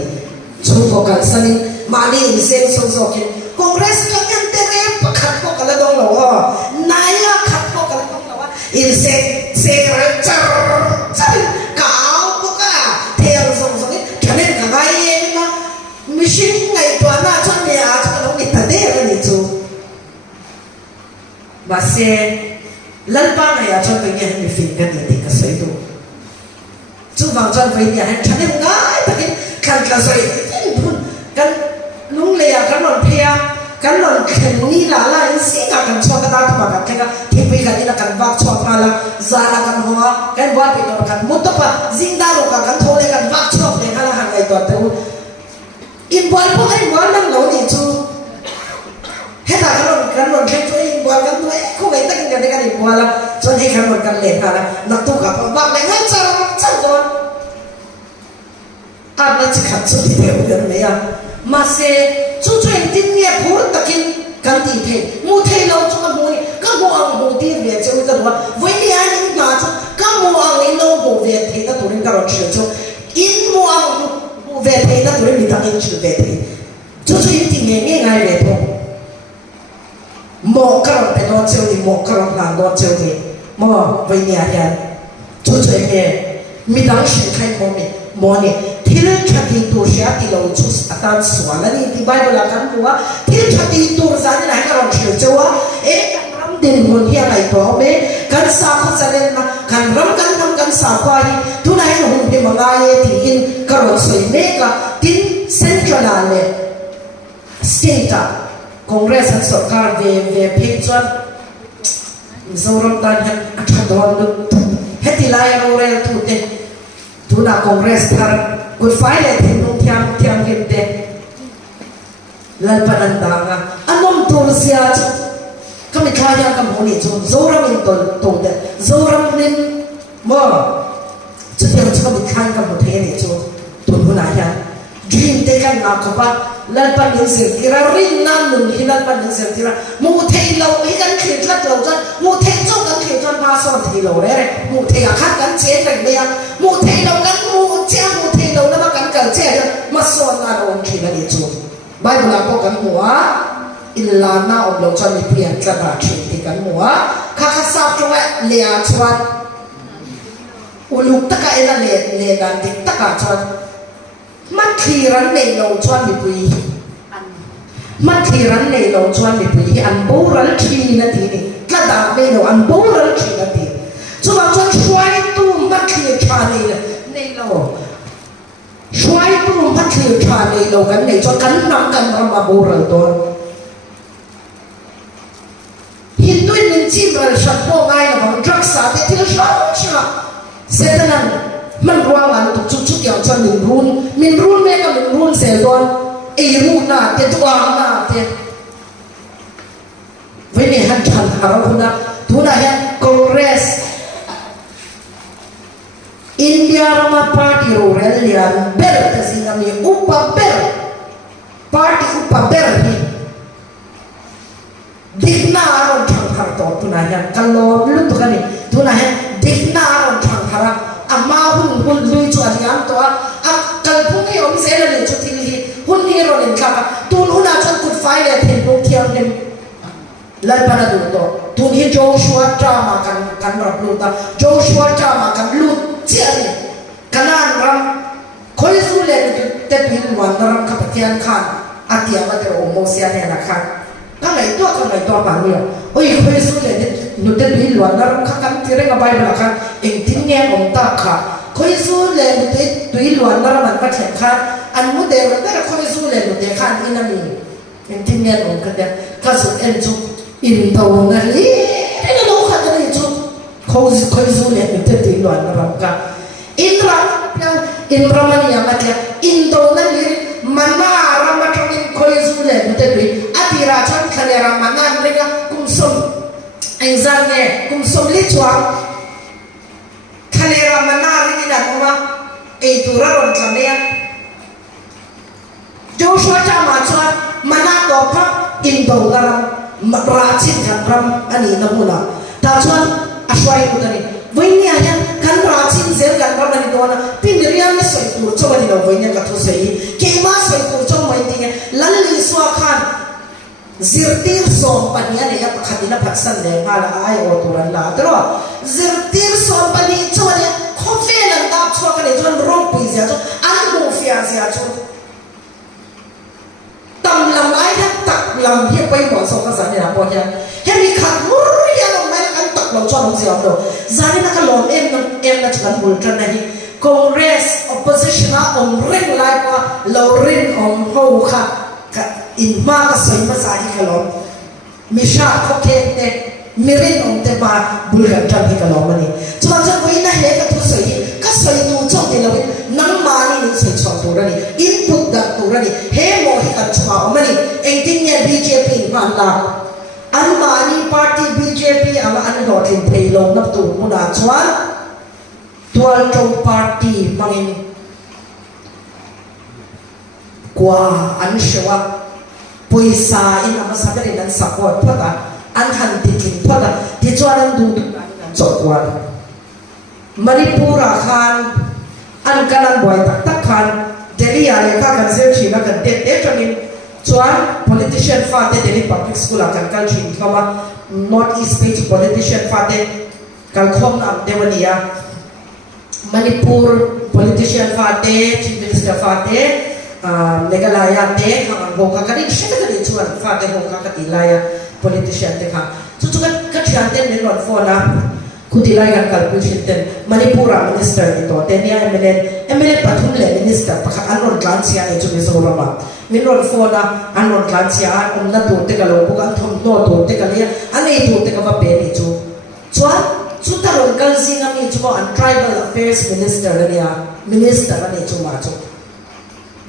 chu ko kan sani ma ni sen so ke congress ka kan te re pa khat ko ka la dong lo na ya khat ko ka la dong lo in se ra char ka ko ka te ro so ni kanen ka ga ye na mission ngai to na chan ne a cha lo ni ta de ra ni chu ba se lan pa na ya chan ka ye ni fin ka ni ti ka sai tu chu wang chan vai ni han chan ne ngai ta ki kan ka sai kan lung le ya kan non phia kan non khen ni la in si ka kan chwa ka ta pa ka ka thi pi ka ni na kan wak chwa pa la za la kan hoa kan wa pi to kan mut pa jing da ro ka kan tho le kan wak chwa le hala han ngai to te in boy po ai wa nang lo ni chu he ta kan non khen ว่าละจนให้ขันหมดกันเลยค่ะนะนักตุกับบ้านเลยให้จังโดนอาณาจักรสุดที่เดียวกันเลยอ่ะมาเสียช่วยดิ้นเนี่ยพูดตะกินกันตีเทมูเทเราจุกันมูนี่ก็มัวอังมูตีเวียเจ้ากันว่าวันนี้อันนี้มาจุก็มัวอังนี่น้องมูเวียเทนั่นตัวนี้ก็รอเชื่อจุอินมัวอังมูเวียเทนั่นตัวนี้มีทางอินชื่อเวียเทช่วยดิ้นเนี่ยง่ายเลยพอหมอกกระเป็นนอนเชียวนี่หมอกกระหลังนอนเชียวนี่หมอวันนี้อันนี้ช่วยเนี่ยมีทางสิ่งใครมองนี่มองนี่ที่เรื่องชาติตัวเสียที่เราชุดอาการสวนแล้วนี่ที่ไบเบิลกันว่าที่ชาติตัวสันนี่ไหนก็เราเชื่อเจ้าว่าการรำดินคนที่อะไรตัวเบ้การสาขสันนี่นะการรำกันทำกันสาควายทุนไหนเราหุ่นเป็นมังไงที่อินก็เราสวยเมกะที่เซ็นทรัลเลยสเตทคอนเกรสสันสกัดเวเพจจวนมิสโซรัมตันยันอัฐดอนลุเฮติไลน์เราเรียนทุกเดทุนคอนเกรสทาร์กุดไฟเลยที่นุ่งเทียมเห็นเดลัลปนันดางะอันนั้นตัวเสียจุก็ไม่ขายยังกับคนนี้จุโซรามินตัวเดโซรามินมั่วจุดเดียวจุก็ไม่ขายกับคนนี้จุตัวผู้นายยังdream เด็กกันนักบ้าลัลปนันเสียที่เราเรียนนั่นนุ่นที่ลัลปนันเสียที่เรามูเทเราให้กันเขียนลัดเราจนมูเทจงกันเขียนจนมาสอนที่เราเลยมูเทอาคัดกันเชียนอะไรเนี่ยมูเทเรากันมูเจ้ามูเทเราแล้วมากันเกิดเจ้ามาสอนงานองค์ที่นั่นเองจุไบเบิลบอกกันหัวอิลลานาองค์เราจะมีเพียงกระดาษที่ติดกันหัวข้าข้าทราบจังว่าเลียชวนอุลุกตะกะเอลันเลียดันติตะกะชวนมันขี่รันในเราชวนมีปุยมันขี่รันในเราชวนมีปุยอันโบรันขี่นาทีนี่กระดาษในเราอันโบรันขี่นาทีชวนชวนช่วยตู้มันขี่ชาในเราช่วยตู้มันขี่ชาในเรากันในชวนกันนำกันมาโบรันตัวฮินดูนิจิมเราชักโป้ง่ายนะมันรักษาแต่ที่เราชักเสร็จนั้นมันรวมกันทุกชุดอย่างเช่นมินรุนแม่ก็มินรุนเสียดอนไอ้รูน่าเต็มตัวน่าเต็มวันนี้ฮันชันหาเราคนนั้นทุนอะไรคอนเกรสอินเดียรามาปาร์ตี้โรเรลเลียนเบลต์สินามีอุปเบลปาร์ตี้อุปเบลนี่ดิกนาอารอนชังหาตัวทุนอะไรกันโลลุตุกันนี่ทุนอะไรดิกนาอารอนชังหาอามาหุ่นลุยจวนงามตัวกันพวกนี้อมเสนาเนี่ยจุดที่นี่หุ่นนี้เราเนี่ยค่ะตูนหุ่นอาจารย์กุดไฟเลยเห็นพวกเทียมเนี่ยแล้วปนัดดูตัวตูนที่โจชัวจ้ามากันรับรู้ตาโจชัวจ้ามากันรู้เจียนี่กันนั่นรำคอยสู้เลยเต็มหินวันรำขับเทียนขันอาเทียมาเดี๋ยวโมเสียเนี่ยนะคะกันไหนตัวบางเนี่ยโอ้ยคอยสู้เลยนุเต็มหินวันรำขับกันที่เรื่องอะไรบ้างคะเองทิ้งแง่ของตาค่ะคอยสู้เลยนุเต็มตัวหินวันรำมันก็แข็งขันอันมุดเดียวแต่คอยสู้เลยนุเต็มขันที่นั่นเองเองทิ้งแง่ของกันเนี่ยก็สุดเอ็นจุอินโดนั่นเลยนี่เราดูขันกันจุคอยสู้เลยนุเต็มตัวหินวันรำกันอินรามันยังไงอินโดนั่นเลยมันน่ารำมาทำอินคอยสู้เลยนุเต็มตัวอาทิราชันคะแนนรามันนั่นเลยก็กุมสมไอ้จันเนี่ยกุมสมลิจวงคะแนนรามันน่าเรื่องนี้นะคุณว่าไอ้ตัวเราทำเนี่ยโจชัวจ้ามาชวนมันน่าตอบครับอินโดกรำราชินกันรำอันนี้นะคุณนะถ้าชวนอาช่วยคุณตอนนี้วันนี้เนี่ยกันราชินเซลกันรำอันนี้ตัวนะพิมพ์เรียนไม่สวยตัวชวันนี้เราวันนี้ก็ทุกสิ่งเกี่ยมาสวยตัวชวันนี้เนี่ยลัลลิสวาขันzirtir som pania ne ya khadina phatsan le ngala ai o turan la tro zirtir som pani chone khofe lan da chwa ka le jon rom pui sia cho an mo fia sia cho tam lam ai ta tak lam hi pai mo so ka sa ne na po ya he mi khat mur ya lo mai kan tak lo cho lo sia do zani na ka lo em na chkan bul tran na hi congress opposition a om ring lai pa lo ring om ho kha in ma ka soi ma sa hi kalom mi sha kho ke te mirin om te ba bulgan tan hi kalom ani chuan cha koi na he ka thu soi ka soi tu chong te lawin nang ma ni soi chong tu rani input da tu rani he mo hi kan chwa om ani engting ne bjp man la อันมานี่พรรค BJP อันโดดลินเพลลงนับตูมุนาชวนตัวจงพรรคมังอินกว่าอันเชื่อว่าปุยสาอินอามาสักเรื่องนั้นสักวันพอดอันหันติดพอดที่ชวนนั้นดูจบวันมณิปุระคานอันกันนั้นบ่อยตักขันเดลีอะไรก็กันเสียชีวิตกันเด็ดจนนี้ชวน politician ฟาเตเดลี public school กันกันชิมเข้ามา north east page politician ฟาเตกันคงนำเดวันนี้มณิปุร politician ฟาเต chief minister ฟาเตเนกลายาเตะข้างบงข้างกันนี่เชื่อกันนี่ชวนฟาเตบงข้างกันอีลายา politician เตะข้างจู่ๆกันเชื่อเต้นในรถโฟนะคุณที่ไล่กันกับคุณชินเต้นมันนี่พูดมินิสเตอร์นี่ตัวเต้นเนี่ยMLAปัทุมเลยมินิสเตอร์ปะค่ะอันรอนกลางเสียในจุดนี้สมรภูมิมินรอนโฟนะอันรอนกลางเสียอันนั้นตัวเตะกันลงพวกอันทอมตัวเตะกันเนี่ยอันนี้ตัวเตะกันว่าเป็นนี่จู่จู่ตลอดกันสิ่งนี้จู่ว่าอัน tribal affairs minister เนี่ย minister นี่จู่มาจู่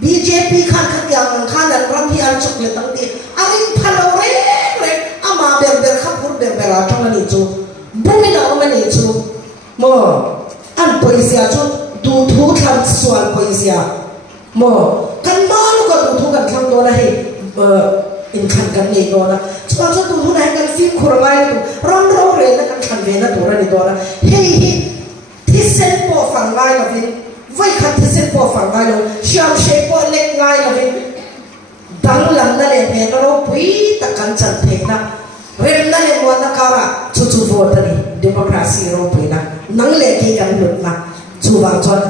BJP ข้างยังข้างนั้นรังที่อันชุกเลยตั้งที่อันนี้พันเอาเร่อามาเบลขับพูดเบลาทั้งนั้นจู่บุ้งเราไม่ได้จู่มั่วอัน polisi จู่ดูทุกทางส่วน polisi มั่วกันบ้านก็ดูทุกกันทางโดนอะไรอินขันกันนี่โดนนะจู่ดูทุกไหนกันฟิล์มคุรไลน์ร้องเรียนกันขันเวนะตัวนั้นนี่โดนนะเฮ้ยที่เส้นปอฝั่งไลน์กับฟิล์มไว้ขัดที่เส้นปอฝั่งไลน์เชื่อมเชฟปอเล็กไลน์กับฟิล์มดังหลังนั่นเองเนี่ยเราปุ้ยตะกันจันเทนะเรื่องนั้นเองวันนักการะจู่ๆโหวตนี่ดิโมคราซีเราปุ้ยนะนั่งเล่นกี่กันหลุดนะจู่บางจน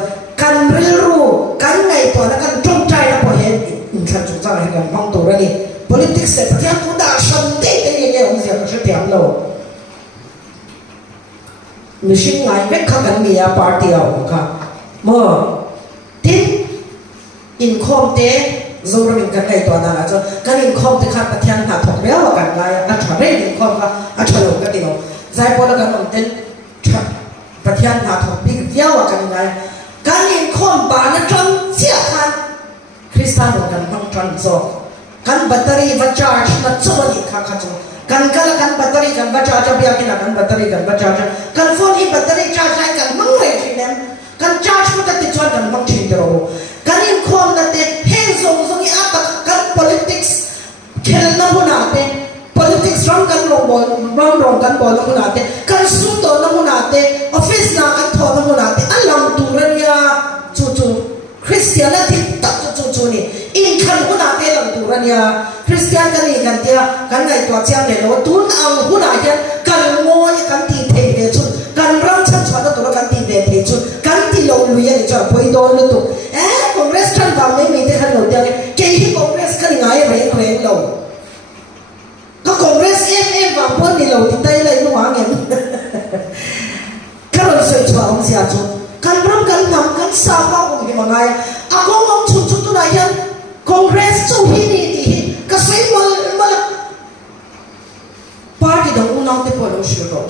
กันเรียรู้กันไงตัวนั้นกันจงใจนะพอเห็นอินทรัพย์จงใจให้กันมองตัวนี่ politics เสร็จที่ทุกด่าชันเต้กันยังไงองค์เสียก็จะเถียงเรามิชิงไงไม่เข้ากันมีอาปาร์ตี้เอาค่ะเมื่อที่อินคอมเต้เราเรื่องกันไงตัวนั้นอาจจะการอินคอมที่ขาดประเทศหาถกเบี้ยวกันไงอาจจะเรื่องอินคอมก็อาจจะลงกันดีเนาะใจพอแล้วกันมันเต้นประเทศหาถกเบี้ยวกันไงการอินคอมบานจนเสียคันคริสเตียนกันต้องจนโซ่กันแบตเตอรี่วัชชาร์จนัดสวัสดิ์ข้าขจรกันแบตเตอรี่กันวัชชาร์จเบียกินกันแบตเตอรี่กันวัชชาร์จกันโฟนอีแบตเตอรี่ชาร์จให้กันมั่งเลยทีนี้กันชาร์จมันจะติดจนกันมั่งทีเดียวกันอินคอมนั่นเองเฮงส่งอีอาตกัน politics เขียนน้ำมันอาเต้ politics ร้องกันลงบอลร้องกันบอลน้ำมันอาเต้กันสู้ตัวน้ำมันอาเต้ออฟฟิศนากันทอน้ำมันอาเต้อันลำตัวเรียจู่คริสเตียนที่ตัดจู่นี่อินขันหุ่นอาเต้ลำตัวเรียคริสเตียนกันนี่กันเดียกันไงตัวเจ้าเนี่ยเราตุนเอาหุ่นอาเต้กันโง่กันตีเทเดชุนกันรังชันชวนตัวกันตีเดเทชุนกันตีลงลุยเนี่ยจะไปโดนลุตุคอนเกรสกันฟังไม่มีที่ขันเราเดียวเกี่ยที่คอนเกรสกันง่ายเร่งเราก็คอนเกรสฟังพวกนี้เราที่ได้เลยนู่นว่าเงี้ยก็เราสวยชอบเสียชุนกันรังกันนำกันสาวเขาคงมีมาไงอากูมองชุนตัวไหนยังคอนเกรสจู่ที่นี่ที่ก็สวยมาปาร์ตี้ดงอุณเอาเตปอลชิโร่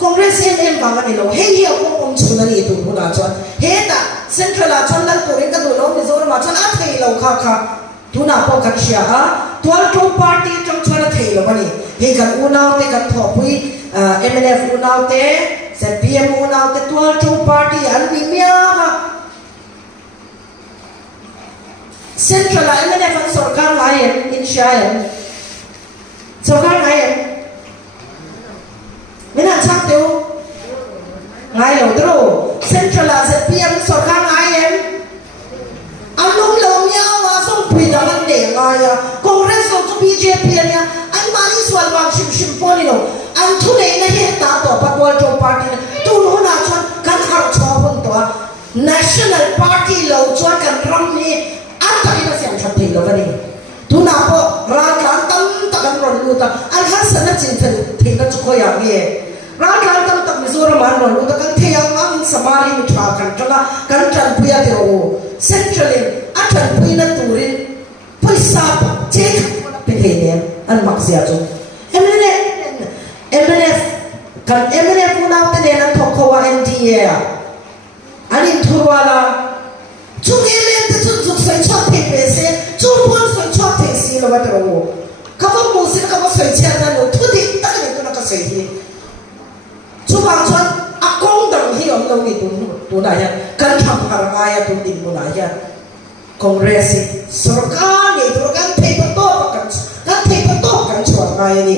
คอนเกรสฟังกันนี่เราเฮียกูมองชุนนั่นตัวอุณอาจวนเฮ้ยเซ็นทรัลชนนั่นตัวเองก็ตัวเราไม่รู้ว่าชนอาเทเราค่ะตัวน่าพอกันเชียร์ตัวจงปาร์ตี้จงชวนเทเราวันนี้เฮ้ยกันอุณเอาเตกันทอปุยMNF อุณเอาเตZPM อุณเอาเตตัวจงปาร์ตี้อันนี้มีอะเซ็นทรัลMNF อันสุรการไงอินเชียร์สุรการไงไม่น่าชักเดียวไงเราดูเซ็นทรัลZPM สุรการไงอันนู้นเราเนี่ยว่าส่งไปดังนั้นเด็กไงคอนเกรสของ BJP เนี่ยอันมานี่ส่วนบางชิมพอนี่เนาะอันทุเรศนะเฮตาตัวปัตตวัลโจปาร์ตี้ตัวนู้นน่ะชวนกันหาชอบคนตัว National Party เราชวนกันรำนี่อันตรายนะเสียงชัดเจนแล้ววันนี้ตัวน่ะพอร้านตั้งตะกันรอนลูตาอันฮัสนะจินเทนที่นั่นจุกอย่างนี้ร้านตั้งตะมิโซรามันรอนลูตากันเที่ยงอันสมารีมิทรากันจงกันจันพิยาเดียวเซ็นทรัลอันจันพิยาตูรินพุยซาปเจ๊เป็นเนี่ยอันมักเสียจุMNF กัน MNF อุณเอาเตเนี่ยนั่นทอกเขาว่า NDA อันนี้ทัวร์ละจุดเล่นแต่จุดสวยชอบเทปเสจุดบอลสวยชอบเทสีเราไม่รู้เขาบอกมูสิเขาบอกสวยเช่นนั้น lo ni tu na ya kan tham harangaya tu din mo na ya Congress sarkar ni tu kan thei pato kan chuan ngai ni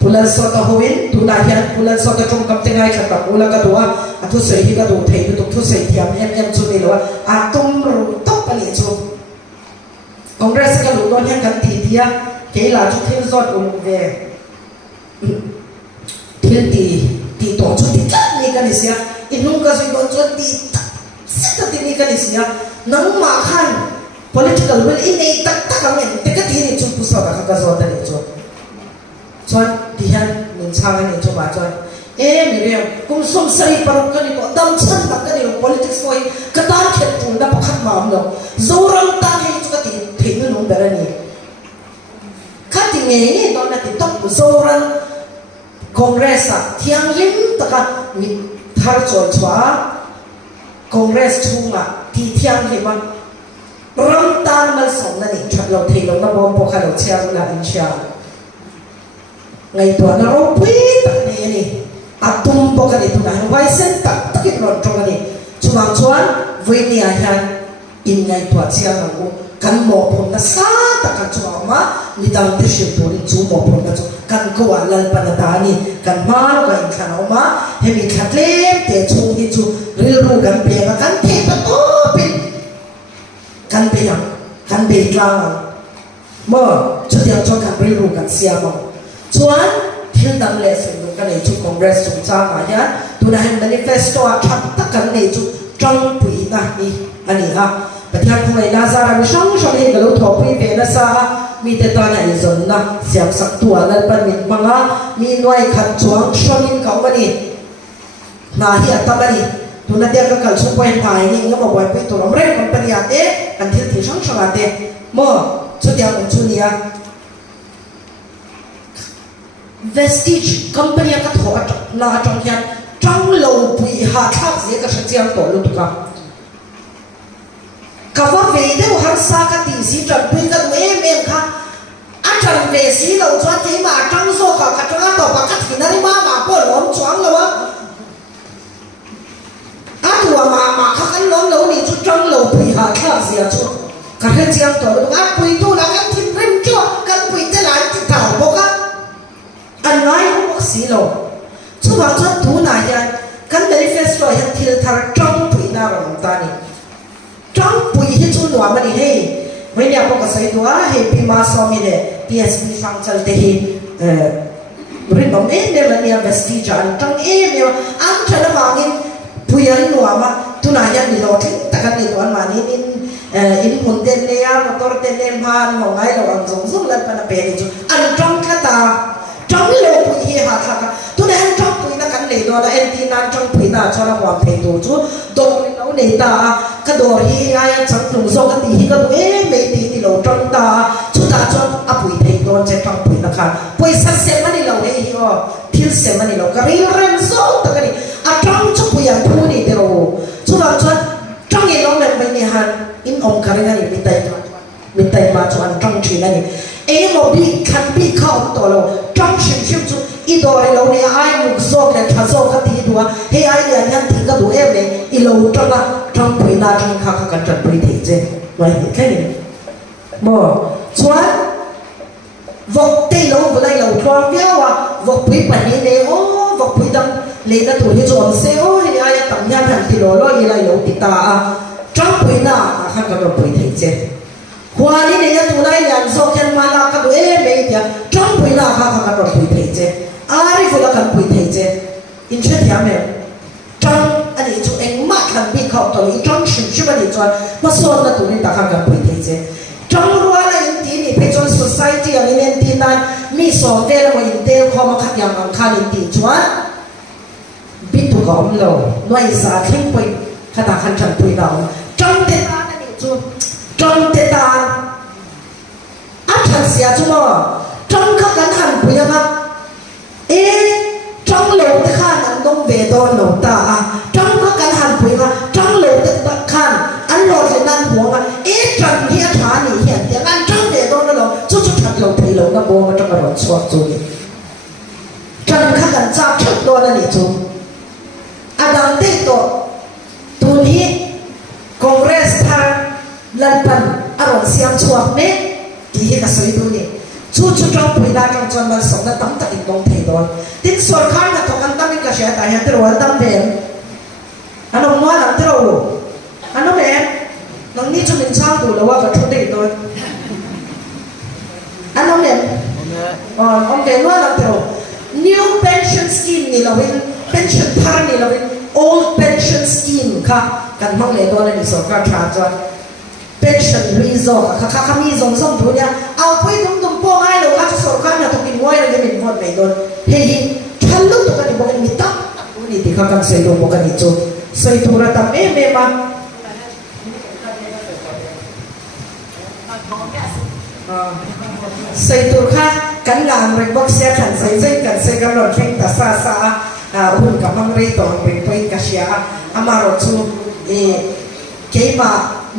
pulan sota hoin tu na ya pulan sota trong kam te ngai khatam ula ka duwa athu sei hi ka du thei tu thu sei thiam em chu ni lo atum ru top pa ni chu Congress ka lu don ya kan ti dia ke la chu thil zot ve thil ti to chu ti ka ni ka ni sia inung ka zoi don chu ti sa ti ni ka ni sia nang ma khan political will in ei tak ang en te ka ti ni chu pu sa ka zo ta ni chu chuan ti han min chang ni chu ba chuan mi re kum som sai par ka ni to dam chan tak ka ni politics ko ka tan khet tu na pakhat ma am lo zoram ta hei chu ka ti thei nu nong bera ni ka ti nge ni to na ti top zoram Congress thiang lim taka mi thar chol chwa Congress chunga ti thiang lim ram tan mal som na ni that lo thei lo na bom po kha lo chiang na insha ngai to na ro pui ta ni atum po ka ni tu na vai sen ta ki ron tong ni chuang chuan voi ni a han in ngai to chiang ko kan mo phun na sa ta kan chuang ma ni dang te shi to ni chu mo phun na chu kan ko wa lal pa na ta ni kan ma lo ka in khan ma he mi khat le te chu ni chu ril ru kan pe ka kan te pa to pin kan pe yang kan be tlang mo chu tiang cho kan ril ru kan sia mo chuan thil dang le sen lu kan nei chu Congress chu cha ma ya tu na han manifesto a thap ta kan nei chu trong pui na ni ani ha pathian khoi na zara mi shong shong he galo tho pui ve na sa mi te ta na izon na siam sak tu ala pan min manga mi noi khat chuang shong in ka mani na hi atamani tu na te ka kal chu point thai ni ngam boy pe to ram re company ate kan thil thi shong shong ate mo chu dia mo chu nia Vestige company ka tho na tong hian trong lo pui ha thak ze ka chiang to lu ka kawa ve de har sa ka ti si tran pui ka we mem kha a tran ve si lo chwa ti ma tang so ka ka tang to ba ka thi na ri ma po lom chuang lo wa a tua ma kha kan lom lo ni chu trong lo pui ha thak ze chu ka he chiang to lu a pui tu la kan thi rim chu kan pui te lai ti ta bo ka an ngai ho si lo chu ba chu tu na ya kan manifesto ya thil thar trong pui na ram ta ni trong pui hi chu lo ma ni he we ya ko ka sai tu a he pi ma so mi le PSB sang chal te hi rin nom e ne la ni vestige an trong e me an thana ma ngin puyan lo ma tu na ya ni lo thi ta kan ni to an ma ni in mun den le ya motor den le man mo ngai lo ang zong zong lan pa na pe ni chu an trong kha ta trong lo pui hi ha kha ka tu ne han trong pui na kan le do da en ti nan trong pui na cha la wa pe tu chu do ni lo ne ta ka do hi ai chang tung so ka ti hi ka du e me ti ni lo trong ta chu ta cho a pui thei don che trong pui na kha pui sa se ma ni lo e hi o thil se ma ni lo ka ri rem so ta ka ni a trong chu pui an thu ni de ro chu la chu trong ni lo me ni han in ong ka ri na ni mi tai ma chu an trong chi na ni e mo bi kan bi kha to lo trong shim shim chu i do re lo ne ai muk zo ke tha zo ka ti duwa he ai ya nyan ti ka du em ne i lo trong na trong pui na trong kha kha kan chan pui thi je wai ni ke ni mo chuan vok te lo bu lai lo thwa via wa vok pui pa ni ne o vok pui dam le na tu ni chon se o he ai tam nyan han ti lo lo i lai lo ti ta a trong pui na kha ka ka pui thi je hoa ni ne ya tu lai yan zo ken ma la ka du e me ya trong pui na kha kha ka ro pui thei je ari fu la kan pui thei je in che ya me trong ani chu eng ma kan bi kha to i trong shin shi ba ni chuan ma so na tu ni ta kha ka pui thei je trong ruwa la in ti ni pe chon society ani nen ti na mi so ve la mo in te kho ma khat yang ang kha ni ti chuan bi tu ko om lo noi sa thing pui kha ta khan chan pui na trong te ta na ni chu trong te ta a than sia chu mo trong kha kan han pui na e trong lo te khan an dong ve don lo ta a trong kha kan han pui na trong lo te ta khan an lo le nan huwa ma e tran hi a tha ni hian te an trong ve don lo chu chu that lo thei lo na bo ma ta ron chuak chu ni tran kha kan cha thak do na ni chu ada lalpan aron siam chuak ne ti hi ka soi du ni chu tang pui da tang chon mal sok na tam ta ik dong thei don tin sor khan na to kan tam ka sha ta ya ter wal tam ben ano mo la ter o ano me nang ni chu min chang du la wa ka thu dei don ano me om ke no la ter o new pension scheme ni la win pension thar ni la win old pension scheme ka kan mang le don ni sor ka tra chon pension resort kha mi zong zong thu nya au pui dum po ngai lo ka sor khan na to kin wai la ge min von mai don he hi thal lu to ka ni bo kan mi ta ni ti kha kan sei do bo kan ni chu sei tu ra ta me ma sei tu kha kan ngang rek bok sia kan sei kan ron theng ta sa hun ka mang re to pin pin ka sia amaro chu ke ma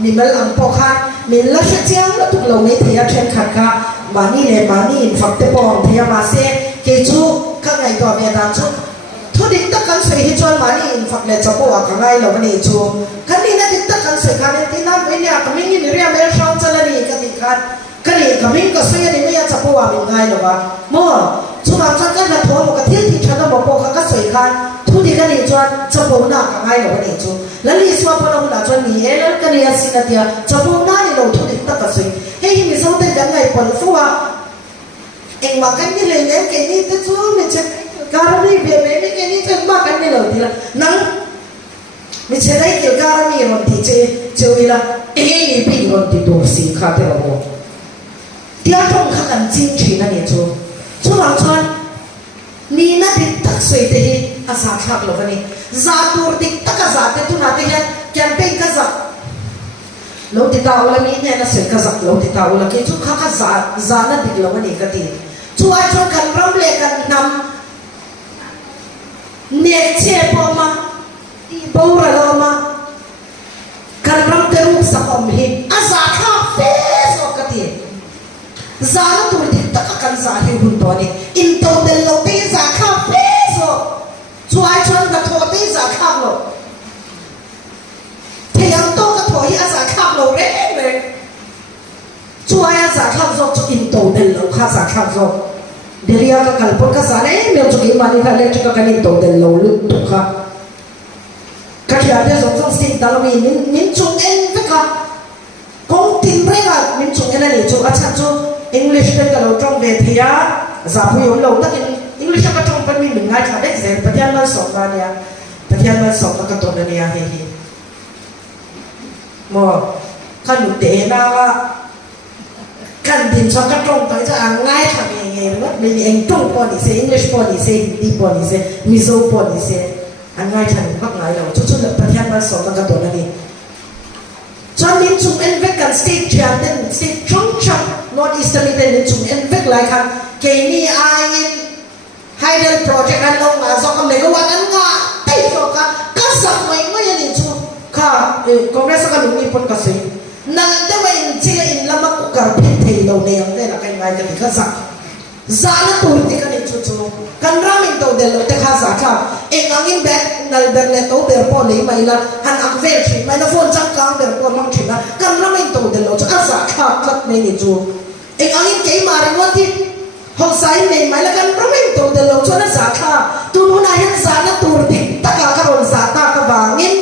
ni mal ang po kha min la sha chiang la tuk lo me thia then khat kha mani le mani in phak te pom thia ma se ke chu ka ngai to me da chu thu dik ta kan sei hi chon mani in phak le chapo a ka ngai lo ni chu kan ni na dik ta kan sei kha ne tin na me ne ka min ni ria me shang chala ni ka ti khat ka ni ka min ka sei ni me ya chapo a min ngai lo ba mo chu ma cha ka na tho mo ka thil ti thana mo po kha ka sei kha thu dik ka ni chon chapo na ka ngai lo ni chu la li swa pa lo na chon ni e la ka ni asin na tia chapo na ni lo thu dik ta ka sei he hi mi so te dan ngai pon fu a eng ma kan ni le ne ke ni te chu mi che karami be me me ke ni che ma kan ni lo ti la nang mi che dai ke karami ron ti che wi la e ni pi ron ti do si kha te lo tia tong kha kan chin chi na ni chu chu lang chuan ni na dik tak sei te hi a sa thak lo ni za tur dik tak a za te tu na te hian campaign ka za lo ti ta ola mi ne na se ka za lo ti ta ola ke chu kha za na dik lo ni ka ti chu a chu kan ram le kan nam ne che po ma ti bo ra lo ma kan ram te ru sa om hi a za kha fe so ka ti za na tur dik tak kan za hi hun to ni in to del lo te za kha fe so chu a chu na tho te za kha lo te yang to ka tho hi a za kha lo re re chu a za kha zo chu in to del lo kha za kha zo Deria ka kalpon ka sana me chu ki mani ka le ka kan in to del lo lu tu kha ka thia te zo zo sing ta lo min chung en ka ka kong tin re ga min chung en ani chu a chan chu English pe ka lo trong ve thia za pu yo lo ta kin English ka trong pa min ngai tha de zen pathian ma so ba nia pathian ma so ka to na nia he hi mo kan te na kan din so ka trong ta cha ngai tha me nge me ni eng trong po ni se English po ni se Hindi po ni se Mizo po ni se an ngai tha ni pak ngai lo chu chu la pathian ma so ka to na ni cho nên chúng em vết cần state trend nên state trong trong North Eastern nên chúng em vết lại khăn cái ni ai hai đứa project anh ông là do con mấy cái anh ngã tay cho cả sập mấy mấy anh chú cả Congress cái lúc này phân cái gì nên đâu vậy chỉ là in làm một cái phim thì đầu này ông đây là cái ngày cái sập giá nó tụt thì cái này chú kan ramin to del lo te kha sa kha e ngangin back nal ber le to ber po le mai la han ak ve chi mai na phone chak ka ber po mang chi na kan ramin to del lo cha sa kha khat me ni chu e ngangin ke ma ri won ti ho sai me mai la kan ramin to del lo cha na sa kha tu nu na yan sa na tur ti ta ka ron sa ta ka bangin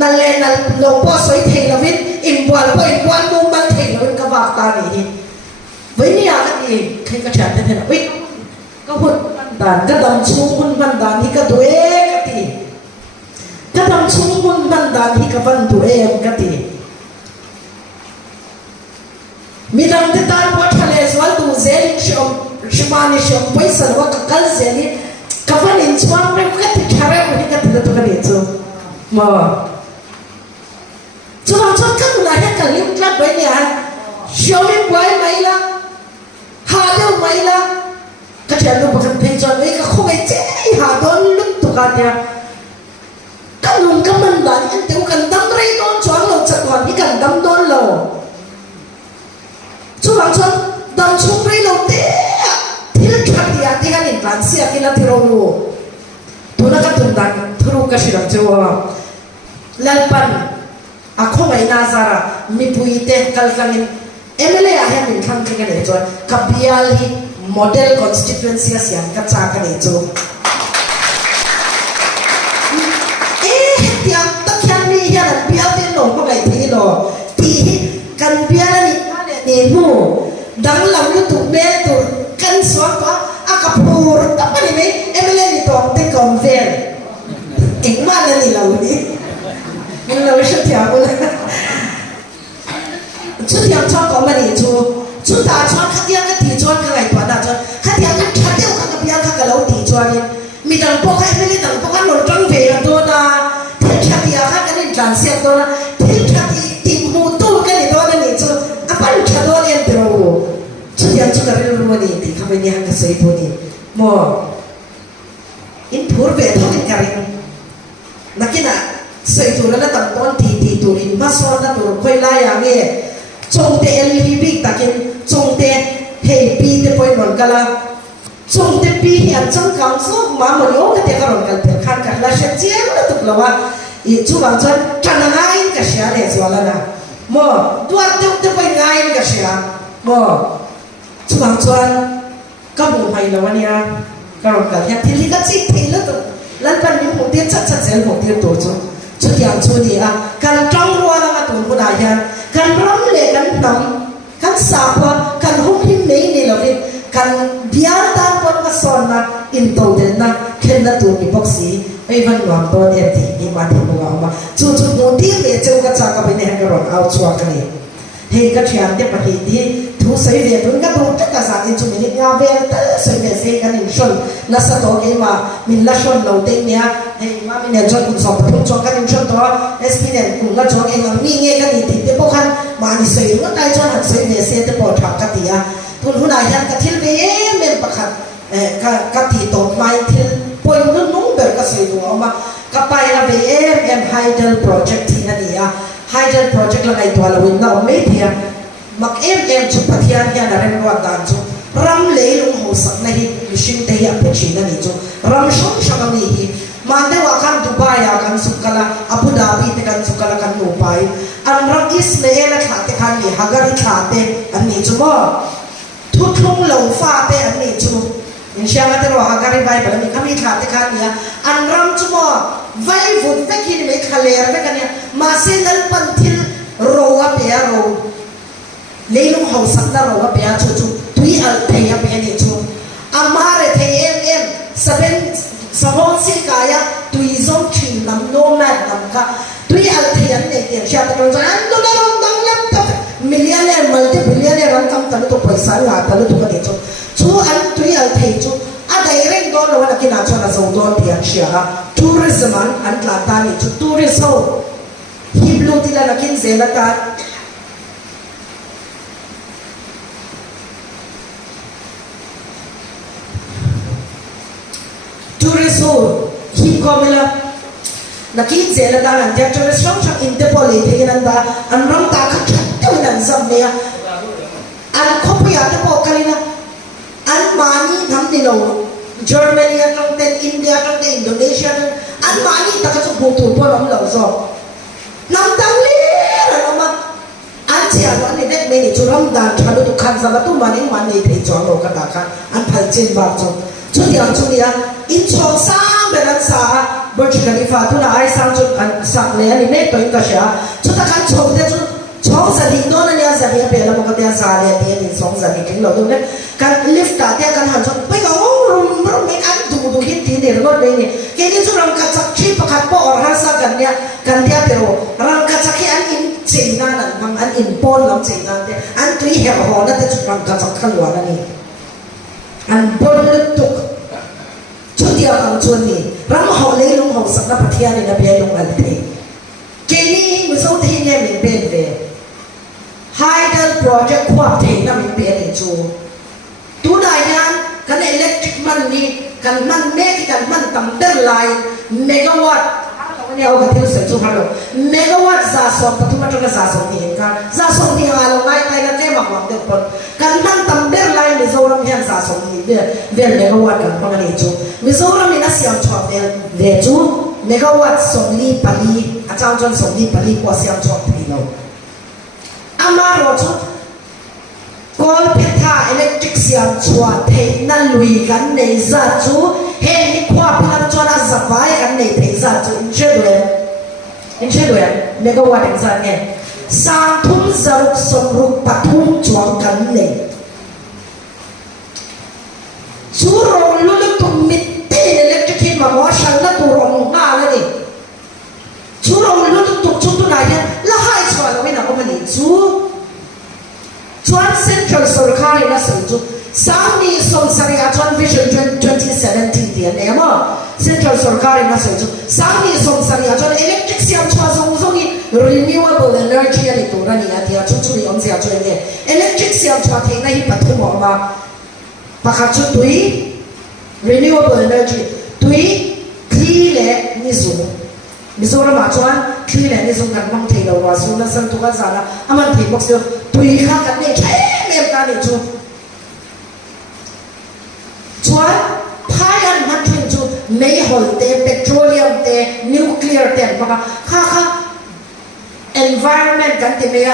nal le nal lo po soi thei la vin in bwal mo mal thei la vin ka ba ta ni với nia cái gì khi cái chuyện thế nào biết cái hôn đàn cái đầm chung hôn văn đàn thì cái tuổi cái gì cái đầm chung hôn văn đàn thì cái văn tuổi em cái gì mi đầm thì ta bắt thale soal tu zel shom shmani shom paisa wa ka kal zeli ka văn in chuan re ka ti thare ko ni ka ti to ka ni chu ma chu lang chu kan la ya ka lim kla bai ni han shomi boy mai la ha đâu mai la cái chuyện nó bực mình cho mấy cái không ai chế hà đón lúc tụ cả nhà cái lùng cái mình là những tiểu cần đâm rây đón choáng lầu chặt còn những cần đâm đón lầu chú làm cho đâm chung rây lầu té thì nó chặt thì cái này làm gì cái nó thì rồi tụi nó cái tụi đàn thuru cái gì làm cho lần pan ako ngay nazara mi puite kalkangin MLA ahem min khang khinga ne chon kabial hi model constituency sian ka cha ka ne chu tiang tak khan mi ya na bial tin lo ko ngai thi lo ti kan bial ni ne ne mu dang lam lu tu be tu kan so ko akapur ta pa ni MLA ni to te convel ek ma le ni lo ni mình là cái sự thiệt của chú thiệt cho có mà đi chú ta cho khách hàng cái thị trường cái này toàn là cho khách hàng cái khách hàng cái bây giờ cái lâu thị trường này mình đang bốc hay mình đang bốc ăn nồi trắng về là tôi là thích khách hàng cái này tràn xe tôi là thích khách tìm mua tu cái này tôi là này chú à bạn khách tôi liền từ đầu chú thiệt cho cái này luôn đi thì không phải đi hàng cái sấy thôi đi mua in phur về thôi cái này là cái nào sợi tu là tầm con thì tu in mà so na tu khơi lai à nghe trong te LHB takin trong te hey pi te point non kala trong te pi hian trong kang so ma mo yo ka te ka ron kal te khan ka la sha che na tu lawa I chu wang chan chan ngai ka sha le zwala na mo duat te point ngai ka sha mo chu wang chan ka mo mai lawa nia ka ron kal ya thili ka chi thila tu lan pan ni mo te chat zel mo te to chu chú thiang chú đi à cần trong rùa là cái tuần của đại hiện cần rắm lệ cần nắm cần sạp cần hút hít mấy này là việc cần biar tan con cái son na in tàu đến na khen na tuần bị bóc xí ai văn hoàng to đẹp thì đi mà thì mua mà chú muốn đi về châu cái cha cái bên này cái rồng áo chua cái này thì cái chuyện tiếp mà thì thu xây về tuần cái tuần tất cả sản in chú mình nhau về xây về xây cái hình xuân là sao đó cái mà mình là xuân đầu tiên nha thì mà mình nhận cho cùng sòng cũng cho cái hình xuân đó SP này cũng là cho cái người mi nghe cái gì thì tiếp bốc han mà đi xây nó tay cho hẳn xây về xây tiếp bỏ thẳng cái gì à tuần hôm nay hẳn cái thiên về mình bắt hẳn cái thì tổ mai thiên bồi nó nung bể cái xây đồ mà cái bài là về em Hydel project thì là gì à Hydel project là ngày tuổi là mình nào mấy thì mặc em chụp phát hiện nhà là em quan đàn chú ram lấy lung hồ sắc này sinh thế hiện bị chín này chú ram sống sang cái gì mà nếu mà kan Dubai à kan sukala Abu Dhabi thì kan sukala kan Dubai anh ram Israel là khát thế kan gì Hagar khát thế anh này chú mà thu thung lâu pha thế anh này chú Inshallah thế rồi Hagar Bible mình kami khát thế kan gì anh ram chú mà vay vốn vay khi mình khai lệ vay cái này mà xin lần pan thil rô á bè rô lấy lung hậu sắc na rô á bè chú tuy al thầy á bè này chú amare thầy em saben sabon si kaya tuy zong chin nam nomad nam ka tuy al thầy anh này tiền share tao nói anh đâu đâu đâu lắm tao millionaire multi-billionaire anh cầm tao tao paisa là tao tao cái này chú anh tuy al thầy chú à đây rèn đó là cái nào cho nó giàu đó tiền share tourism anh là ta này chú tourism Hiblu thì là cái gì là ta tourism hi komila nakin zela da nan dia tourism chak interpol te nan da an ram ta kha tu nan zam ne an khopiya te po kalina an mani nam ni lo Germany atong ten India atong ten Indonesia an mani ta ka chu bu po ram lo zo nam tang le ra ma an chia lo ni det me ni chu ram da thalu tu khan za tu mani man ni the cho lo ka da kha an phal chen ba cho chú dia in chong sang beran sa Burj Khalifa tu na ai sang chu an sak le ani me to in ka sha chu ta kan chong de chu chong sa di do na nya sa dia pe la mo ka dia sa le dia ni song sa ni king lo tu ne kan lift ta dia kan han chu pe ka rum me kan du hit ti de ro de ni ke ni chu ram ka chak chi pa khat po or ha sa kan dia pe ro ram ka chak hi an in chei na nan mang an in pon lam chei na de an tui he ho na te chu ram ka chak khan wa na ni an bon le tuk chú dia ang chuan ni ram ho le lung ho sak na pathia ni na be lung al the ke ni mu so thi ne min ben ve Hydel project khwa the na min be ni chu tu na yan kan electric man ni kan man me ki kan man tam der lai megawatt ne au ga thil se chu halo megawatt za so pathuma to za so ni ka za so ni ha lo ngai kai na te ma wa de pon kan man tam der lai ni zo ram hian za so ni de megawatt kan pa ni chu Mizoram ni na siam chwa ve chu megawatt somli pali achang chon somli pali ko siam chok philo ama ro chu kol petha electric siam chua thei na lui kan nei za chu he ni khwa pilang chona zawai kan nei thei za chu in chedwe megawatt exam nge sang thum zaruk somruk pathum chuang kan nei chu rong lu tum mit electric hit mà có sẵn là tụ rộng nga là đi chú rộng lúc tục chú tu này là hai chọn là bên nào có mình chú chọn Central Sarkari là sử dụng sáng đi xong sari à chọn Vision 2017 tiền này mà Central Sarkari là sử dụng sáng đi xong sari à chọn electric siam chọn xong xong đi renewable energy là tụ ra này thì chú chú đi ông sẽ chọn này electric siam chọn thì này bắt thùng mà bắt chú túi renewable energy tui clean le mizo ra ma chuan clean le mizo kan mang thei lo wa su na san tu ka za la aman thei bok se tui kha kan ne thai mem ka ne chu chuan phaian man thun chu mei hol te petroleum te nuclear te ba kha environment kan te me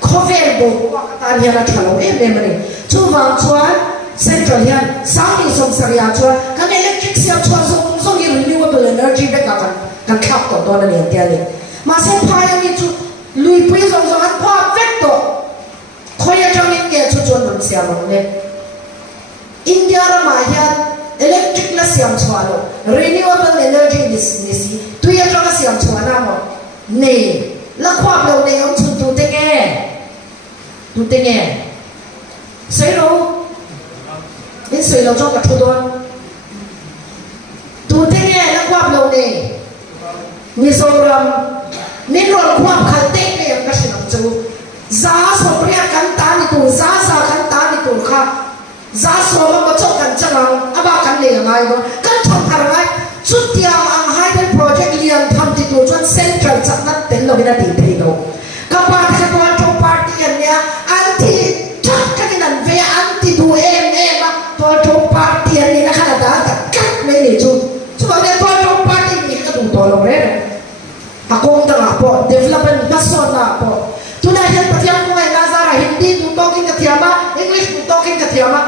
khovel bo ka ta ni la thalo em ni chu wang chuan Central hian sang ni som saria chua kan electric siam chua song renewable energy be kan khap to don ni tia ni ma se phai ni chu lui pui song song an pha vek to khoya jang in ge chu chon nam siam ne India ra ma hian electric la siam chua lo renewable energy ni si tu ya jang siam chua na mo ne la khwa lo ne ông chu tu te nge sai lo in soi lo trong cả thu đón tu thế nghe nó quạp lâu nè Mizoram nên rồi quạp khẩn tết này các sinh ông chú giá số bia cắn tá đi tu giá cắn tá đi tu khác giá số mà có chỗ cắn chân ông aba cắn liền ngay đó cắn thằng thằng ngay chút tiền ang hai bên project liền tham đi tu cho central chắc nát tên lo bên đó đi đâu các bạn sẽ có trong party anh nha anti chắc cái này về anti tu em trong party ni na kana da kat me ni chu bảo ne trong party ni ka dung to lo re akong ta po development na so na po tuna hian pathian ko ai nazara hindi tu talking ka thiama english tu talking ka thiama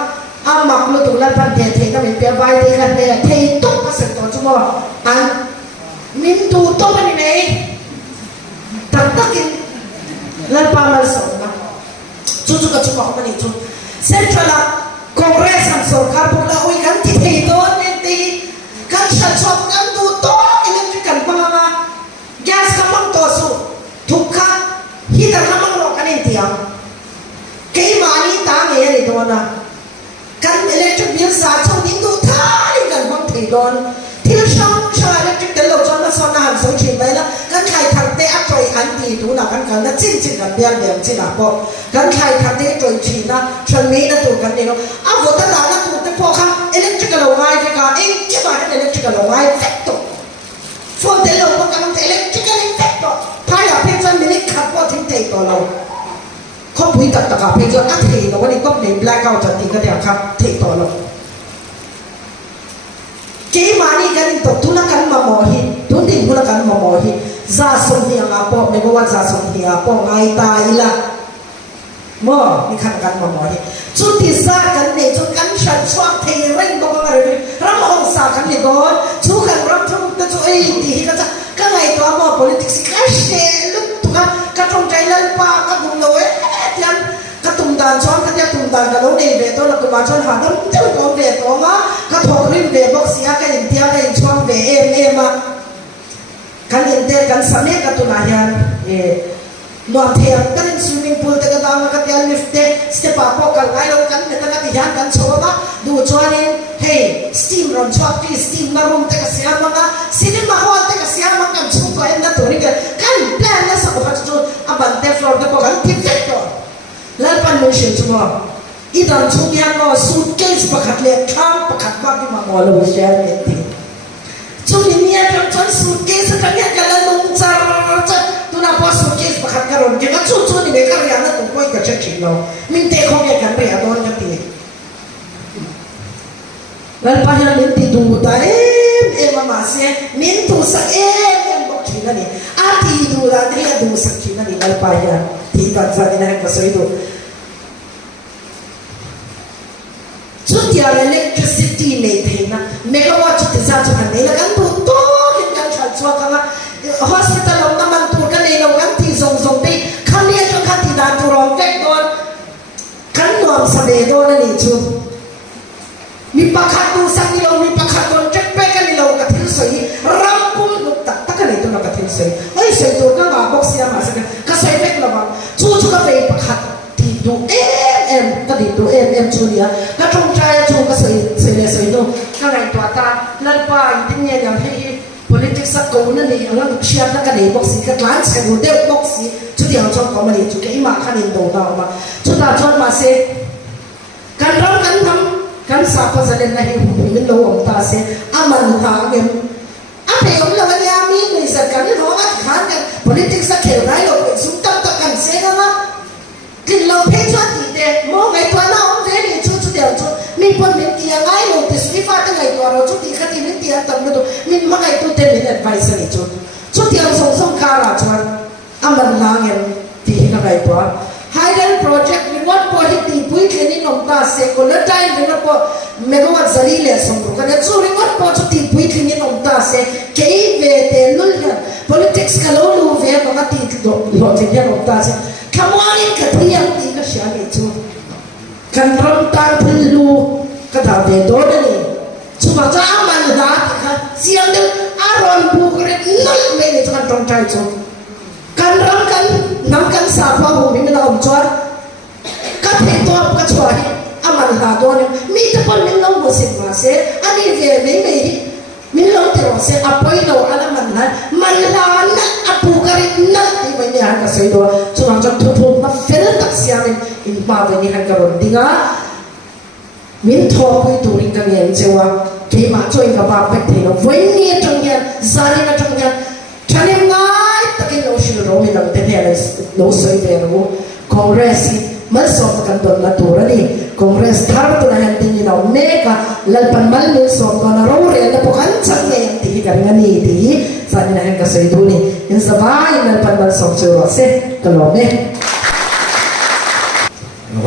amak lu tu la pan the ka me pe vai te kan ne thei to ka se to chu mo an min tu to ni nei takin la pa mal so na chu ka chu ko ni chu central Congress ang sarkar pag lauwi kan titay doon hindi kan siya chop kan tuto electric kan mga gas ka mang toso tukka hitar ka mang lo kan hindi kay mani tangi yan ito na kan electric bill sa chong hindi tali kan mang tay doon til siyang electric dalaw chong na sa nahan sa uchin bay na kan kay karte at try anti ito na kan na chin kan biyan chin po kan kay karte try chin na siya may na to kan nino avo ta na tu te po ka electrical wire ka in chiba electrical wire effect phone te lo ka ng electrical effect phaya pension minute khat po thing te to lo ko pui ta ka pension at he no wani ko ne blackout ta ti ka dia kha te to lo ke mani kan to tu na kan ma mo hi tu ding bula kan ma mo hi za som hi nga po ne ko wa za som hi po ngai ta ila mo ni kan kan ma mo hi chu ti sa kan ne chu kan shan chwa thei ren ko ka re ram hong sa kan ni don chu kan ram thum ta chu ei ti hi ka ngai to mo politics ka she lu tu ka trong chai lan pa ka gum lo tian ka tum dan chon ka dia tum dan ka lo nei ve to la ko ba chon ha dam chu ko ve to ma ka thok rin ve box ya ka in tia ka in chong ve em ma kan in te kan sa me ka tu na yan Luang thiam kan swimming pool te ka dama ka tial lifte step up kal ngai lo kan ne ka ti han kan choba du chuanin hey steam ron chop ti steam na room te ka siam ma cinema hall te ka siam ma kan chu ko en da tori kan plan na sa ko chu aban te floor te ko kan ti vector la pan lo shin chu ma idan chu yang no suitcase pakhat le tham pakhat ba ki ma mo lo share ne ti chu ni ya kan suitcase ka ya ka la lung char na po suitcase pakhat karon ke ka chu ni be ka ya na tu koi ka check lo min te khong ya kan re adon ka ti lal pa ya nin ti du ta em ma se min tu sa em bok thina ni a ti du la tri a du sa thina ni nal pa ya ti ta sa ni na ka soi du chu tia electricity nei thina megawatt chu ti za chu kan nei la kan tu to kin kan chal chua ka hospital om naman tu kan nei lo kan ti zong zong pe kan ni chu kan ti da tu rong vek don kan nuam sa be don ni chu mi pakhat tu sang ni lo mi pakhat don trek pe kan ni lo ka thil soi rampul luk tak tak kan itu na ka thil soi oi soi tu na ga box ya ma sa ka soi vek la ba chu chu ka ve pakhat ti du em ka di tu em chu nia ka thong trai chu ka soi soi le soi no ka ngai to ta lan pa tin ne yang hei politics sa ko na ni ang siap na ka nei box ka tlan sa du de box chu ti ang chong ko ma ni chu ke ma khan in do da ma chu ta chon ma se kan ram kan tham kan sa pa zalen na hi min lo om ta se aman ha gem a pe om lo ga ya mi ni sa kan ho ga khan kan politics sa khel rai lo pe sum tam ta kan se ga ma kin lo pe chwa ti de mo ngai to na om de ni chu chu de chu min pon min ti ya ngai lo te sui fa ta ngai to ro chu ti kha ti min ti ya tam do min ma ngai tu te min advice ni chu chu ti ang song song ka ra chu aman la ngem ti ka ngai to Highland project mi wan po hi ti pui klini nom ta se ko la time mi na po megawatt zali le som ko kana chu ri wan po chu ti pui klini nom ta se ke ve te lul ya politics ka lo lu ve ma ti do lo te ya nom ta se kamwani ka thiam ti ka sha ni chu kan ram ta phul lu ka ta ve do ni chu ma cha man da ka siang de aron bu kre nol me ni kan tong tai chu kan ram kan nam kan sa pha hu mi na om chwar ka phe to ka chwai aman ha do ne mi ta pon min lo mo se ma se ani ve me me min lo te ro se apoi lo ala man la na apu ka ri na ti ba ni ha ka sai do chu nam chak thu thu na fel tak sia min in pa ba ni ha ka ron dinga min tho pui tu ring ka ngen chewa ke ma choi ka ba pek the no voi ni tong yan zari na tong yan chanem ngai takin lo shi ro mi dang te ne lo soi ve ro congress mal so kan don la tu ni congress thar tu na han tin ni no me ka lal pan mal ni so ko na ro re na po kan chang ne ti ka ngani ti sa ni na han ka soi tu ni in sa ba in lal pan mal so se ka lo me